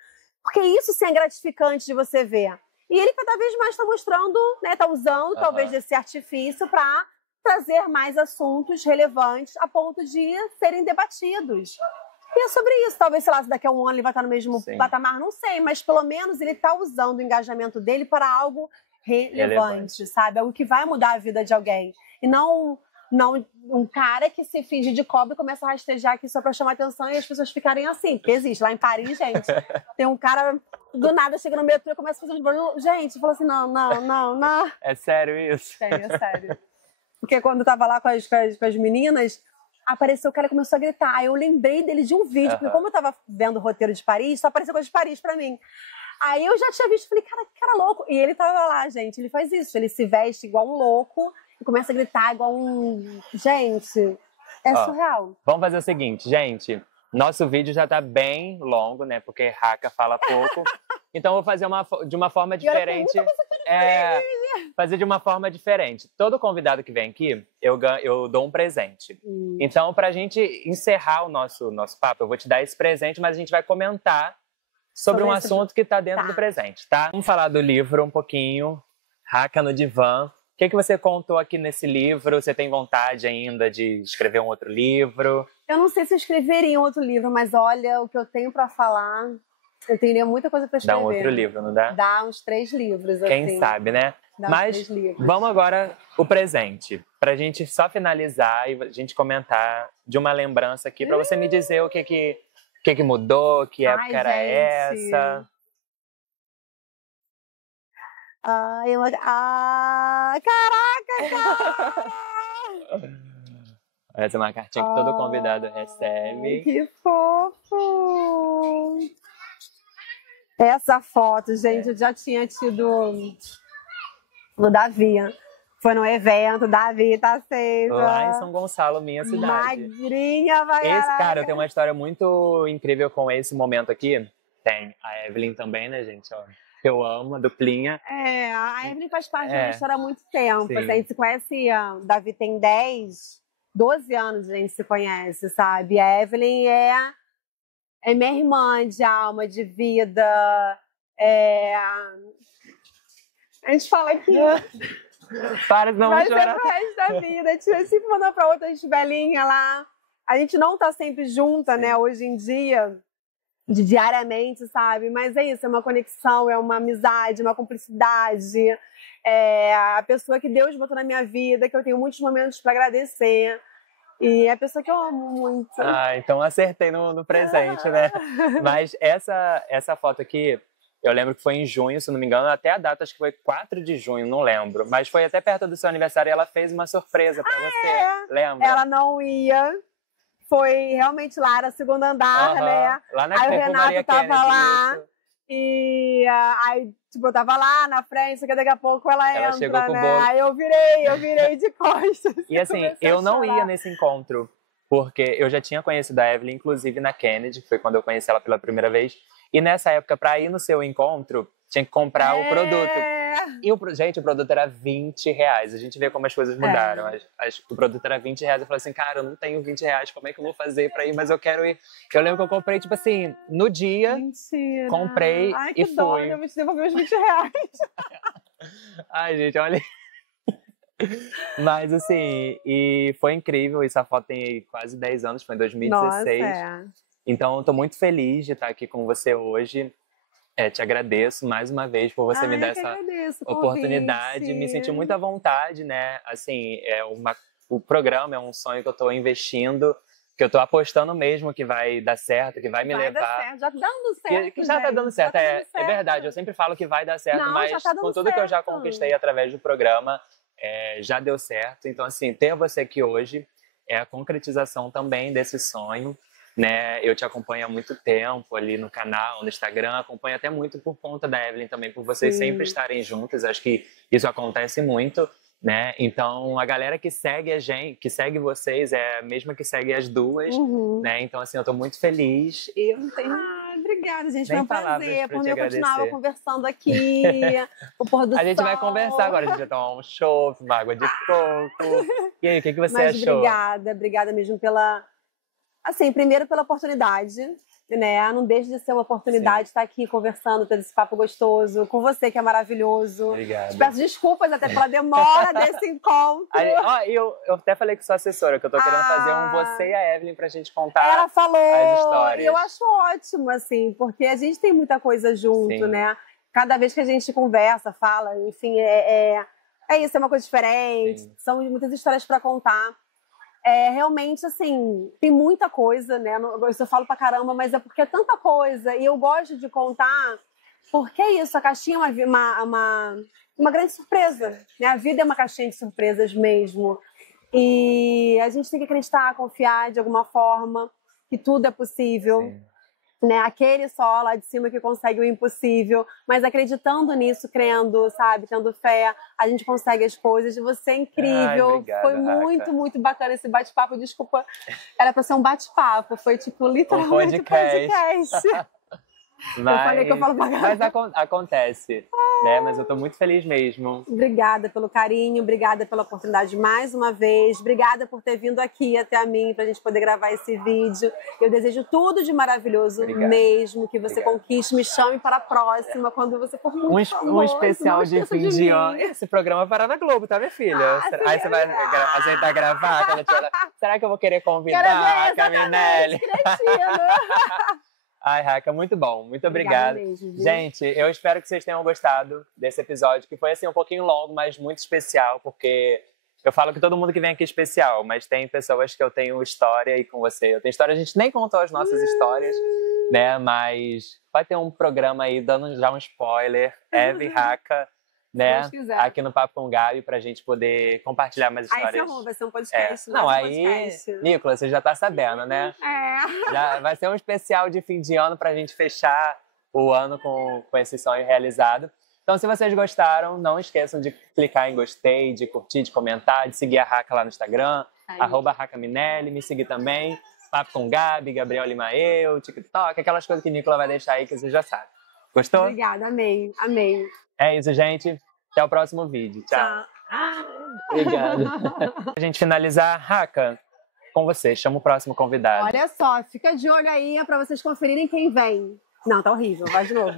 Porque isso, sim, é gratificante de você ver. E ele cada vez mais está mostrando, né? Está usando, talvez, desse artifício para trazer mais assuntos relevantes a ponto de serem debatidos. E é sobre isso. Talvez, sei lá, se daqui a um ano ele vai estar no mesmo patamar, não sei. Mas, pelo menos, ele está usando o engajamento dele para algo relevante, sabe? Algo que vai mudar a vida de alguém. E não um cara que se finge de cobre e começa a rastejar aqui só para chamar atenção e as pessoas ficarem assim. Porque existe. Lá em Paris, gente, tem um cara... Do nada chega no metrô e começa a fazer um barulho. Gente, fala assim, não. É sério isso? É sério. Porque quando eu tava lá com as meninas, apareceu o cara e começou a gritar. Aí eu lembrei dele de um vídeo, porque como eu tava vendo o roteiro de Paris, só apareceu coisa de Paris pra mim. Aí eu já tinha visto, falei, cara, que cara louco. E ele tava lá, gente, ele faz isso. Ele se veste igual um louco e começa a gritar igual um... Gente, é surreal. Vamos fazer o seguinte, gente. Nosso vídeo já tá bem longo, né? Porque Raca fala pouco. Então eu vou fazer de uma forma diferente. Fazer de uma forma diferente. Todo convidado que vem aqui, eu dou um presente. Então, pra gente encerrar o nosso papo, eu vou te dar esse presente, mas a gente vai comentar sobre um assunto que tá dentro do presente, tá? Vamos falar do livro um pouquinho. Raca no Divã. O que você contou aqui nesse livro? Você tem vontade ainda de escrever um outro livro? Eu não sei se eu escreveria um outro livro, mas olha, o que eu tenho pra falar, eu teria muita coisa pra escrever. Dá um outro livro, não dá? Dá uns 3 livros, assim. Quem sabe, né? Mas vamos agora o presente, pra gente só finalizar e a gente comentar de uma lembrança aqui, pra você me dizer o que mudou, que época era essa. Caraca, cara! Essa é uma cartinha que todo convidado recebe. Que fofo! Essa foto, gente, eu já tinha tido no Davi. Foi num evento, Davi tá safe. Lá em São Gonçalo, minha cidade. Magrinha, vai. Cara, eu tenho uma história muito incrível com esse momento aqui. Tem a Evelyn também, né, gente? Ó, eu amo, a duplinha. A Evelyn faz parte da minha história há muito tempo. Sim. Assim, a gente se conhece, o Davi tem 12 anos a gente se conhece, sabe? A Evelyn é minha irmã de alma, de vida. A gente fala que Para, não vai chorar. ser pro resto da vida. A gente sempre manda pra outras velhinhas lá. A gente não tá sempre junta, né, hoje em dia, diariamente, sabe? Mas é isso, é uma conexão, é uma amizade, uma cumplicidade. É a pessoa que Deus botou na minha vida, que eu tenho muitos momentos para agradecer. E é a pessoa que eu amo muito. Então acertei no presente, né? Mas essa foto aqui, eu lembro que foi em junho, se não me engano, até a data, acho que foi 4 de junho, não lembro. Mas foi até perto do seu aniversário e ela fez uma surpresa pra você. Lembra? Ela não ia. Foi realmente lá, era o segundo andar, né? Lá na aí o Renato tava Kennedy, lá. isso. E aí, tipo, eu tava lá na frente, que daqui a pouco ela entra, chegou com o né? bolo. Aí eu virei de costas. E assim, eu não ia nesse encontro, porque eu já tinha conhecido a Evelyn, inclusive na Kennedy, que foi quando eu conheci ela pela primeira vez. E nessa época, pra ir no seu encontro, tinha que comprar o produto. E gente, o produto era R$20. A gente vê como as coisas mudaram. O produto era R$20. Eu falei assim, cara, eu não tenho R$20, como é que eu vou fazer pra ir? Mas eu quero ir. Eu lembro que eu comprei, tipo assim, no dia. Mentira. Comprei e dó, fui. Eu vou te devolver os R$20. Ai, gente, olha. Mas assim, e foi incrível. Essa foto tem aí quase 10 anos, foi em 2016. Nossa, Então, eu tô muito feliz de estar aqui com você hoje. Te agradeço mais uma vez por você me dar essa oportunidade. Me senti muito à vontade, né? Assim, o programa é um sonho que eu tô investindo, que eu tô apostando mesmo que vai dar certo, que vai me levar. Dar certo. Já tá dando certo. Que já tá dando certo. É verdade, eu sempre falo que vai dar certo, mas com tudo que eu já conquistei através do programa, já deu certo. Então, assim, ter você aqui hoje é a concretização também desse sonho. Né? Eu te acompanho há muito tempo ali no canal, no Instagram, acompanho até muito por conta da Evelyn também, por vocês sempre estarem juntas, acho que isso acontece muito, né? Então, a galera que segue a gente, que segue vocês, é a mesma que segue as duas, né? Então, assim, eu tô muito feliz. Eu não tenho... obrigada, gente, foi um prazer, por mim eu continuava conversando aqui, o pôr do sol. A gente vai conversar agora, a gente vai tomar um chopp, uma água de coco. E aí, o que você achou? Obrigada mesmo pela... Assim, primeiro pela oportunidade, né? Não deixe de ser uma oportunidade estar aqui conversando, ter esse papo gostoso com você, que é maravilhoso. Obrigado. Te peço desculpas até pela demora desse encontro. Eu até falei com sua assessora que eu tô querendo fazer um você e a Evelyn pra gente contar Ela falou, as histórias. E eu acho ótimo, assim, porque a gente tem muita coisa junto, né? Cada vez que a gente conversa, fala, enfim, é isso, é uma coisa diferente. São muitas histórias pra contar. Realmente, assim, tem muita coisa, né? Eu falo pra caramba, mas é porque é tanta coisa. E eu gosto de contar, porque é isso, a caixinha é uma grande surpresa, né? A vida é uma caixinha de surpresas mesmo. E a gente tem que acreditar, confiar de alguma forma que tudo é possível. Né? Aquele só lá de cima que consegue o impossível, mas acreditando nisso, crendo, sabe, tendo fé, a gente consegue as coisas. Você é incrível. Obrigado, foi muito, muito bacana esse bate-papo. Desculpa, era pra ser um bate-papo, foi tipo literalmente um podcast. Mas, eu falei que eu falo pra caramba. Mas acontece, né? Mas eu tô muito feliz mesmo. Obrigada pelo carinho, obrigada pela oportunidade mais uma vez. Obrigada por ter vindo aqui até a mim pra gente poder gravar esse vídeo. Eu desejo tudo de maravilhoso mesmo, que você conquiste, me chame para a próxima quando você for muito famoso. Um especial de fim de ano. Esse programa vai parar na Globo, tá, minha filha? Aí você vai aceitar gravar? Será que eu vou querer convidar a Caminelli? Ai, Raca, muito bom. Muito obrigado. Mesmo, gente, eu espero que vocês tenham gostado desse episódio, que foi assim um pouquinho longo, mas muito especial, porque eu falo que todo mundo que vem aqui é especial, mas tem pessoas que eu tenho história e com você eu tenho história. A gente nem contou as nossas histórias, né? Mas vai ter um programa aí dando já um spoiler, Eve e Raca, né? Deus quiser. Aqui no Papo com Gabi, pra gente poder compartilhar mais Aí histórias. ferrou, vai ser um podcast. Não, mais um aí, podcast. Nicolas, você já tá sabendo, né? Já vai ser um especial de fim de ano pra gente fechar o ano com esse sonho realizado. Então, se vocês gostaram, não esqueçam de clicar em gostei, de curtir, de comentar, de seguir a Raca lá no Instagram, @RacaMinelli, me seguir também, Papo com Gabi, Gabriel Lima eu, TikTok, aquelas coisas que o Nicolas vai deixar aí que você já sabe. Gostou? Obrigada, amei, amei. É isso, gente. Até o próximo vídeo. Tchau. Obrigado. Pra gente finalizar, Raca, com você, chama o próximo convidado. Olha só, fica de olho aí pra vocês conferirem quem vem. Não, tá horrível, vai de novo.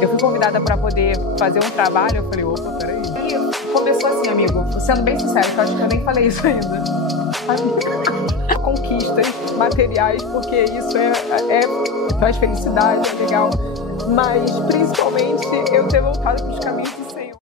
Eu fui convidada para poder fazer um trabalho, eu falei, opa, peraí. E começou assim, amigo, sendo bem sincero, que eu acho que eu nem falei isso ainda. Conquistas materiais, porque isso traz felicidade, é legal. Mas, principalmente, eu ter voltado para os caminhos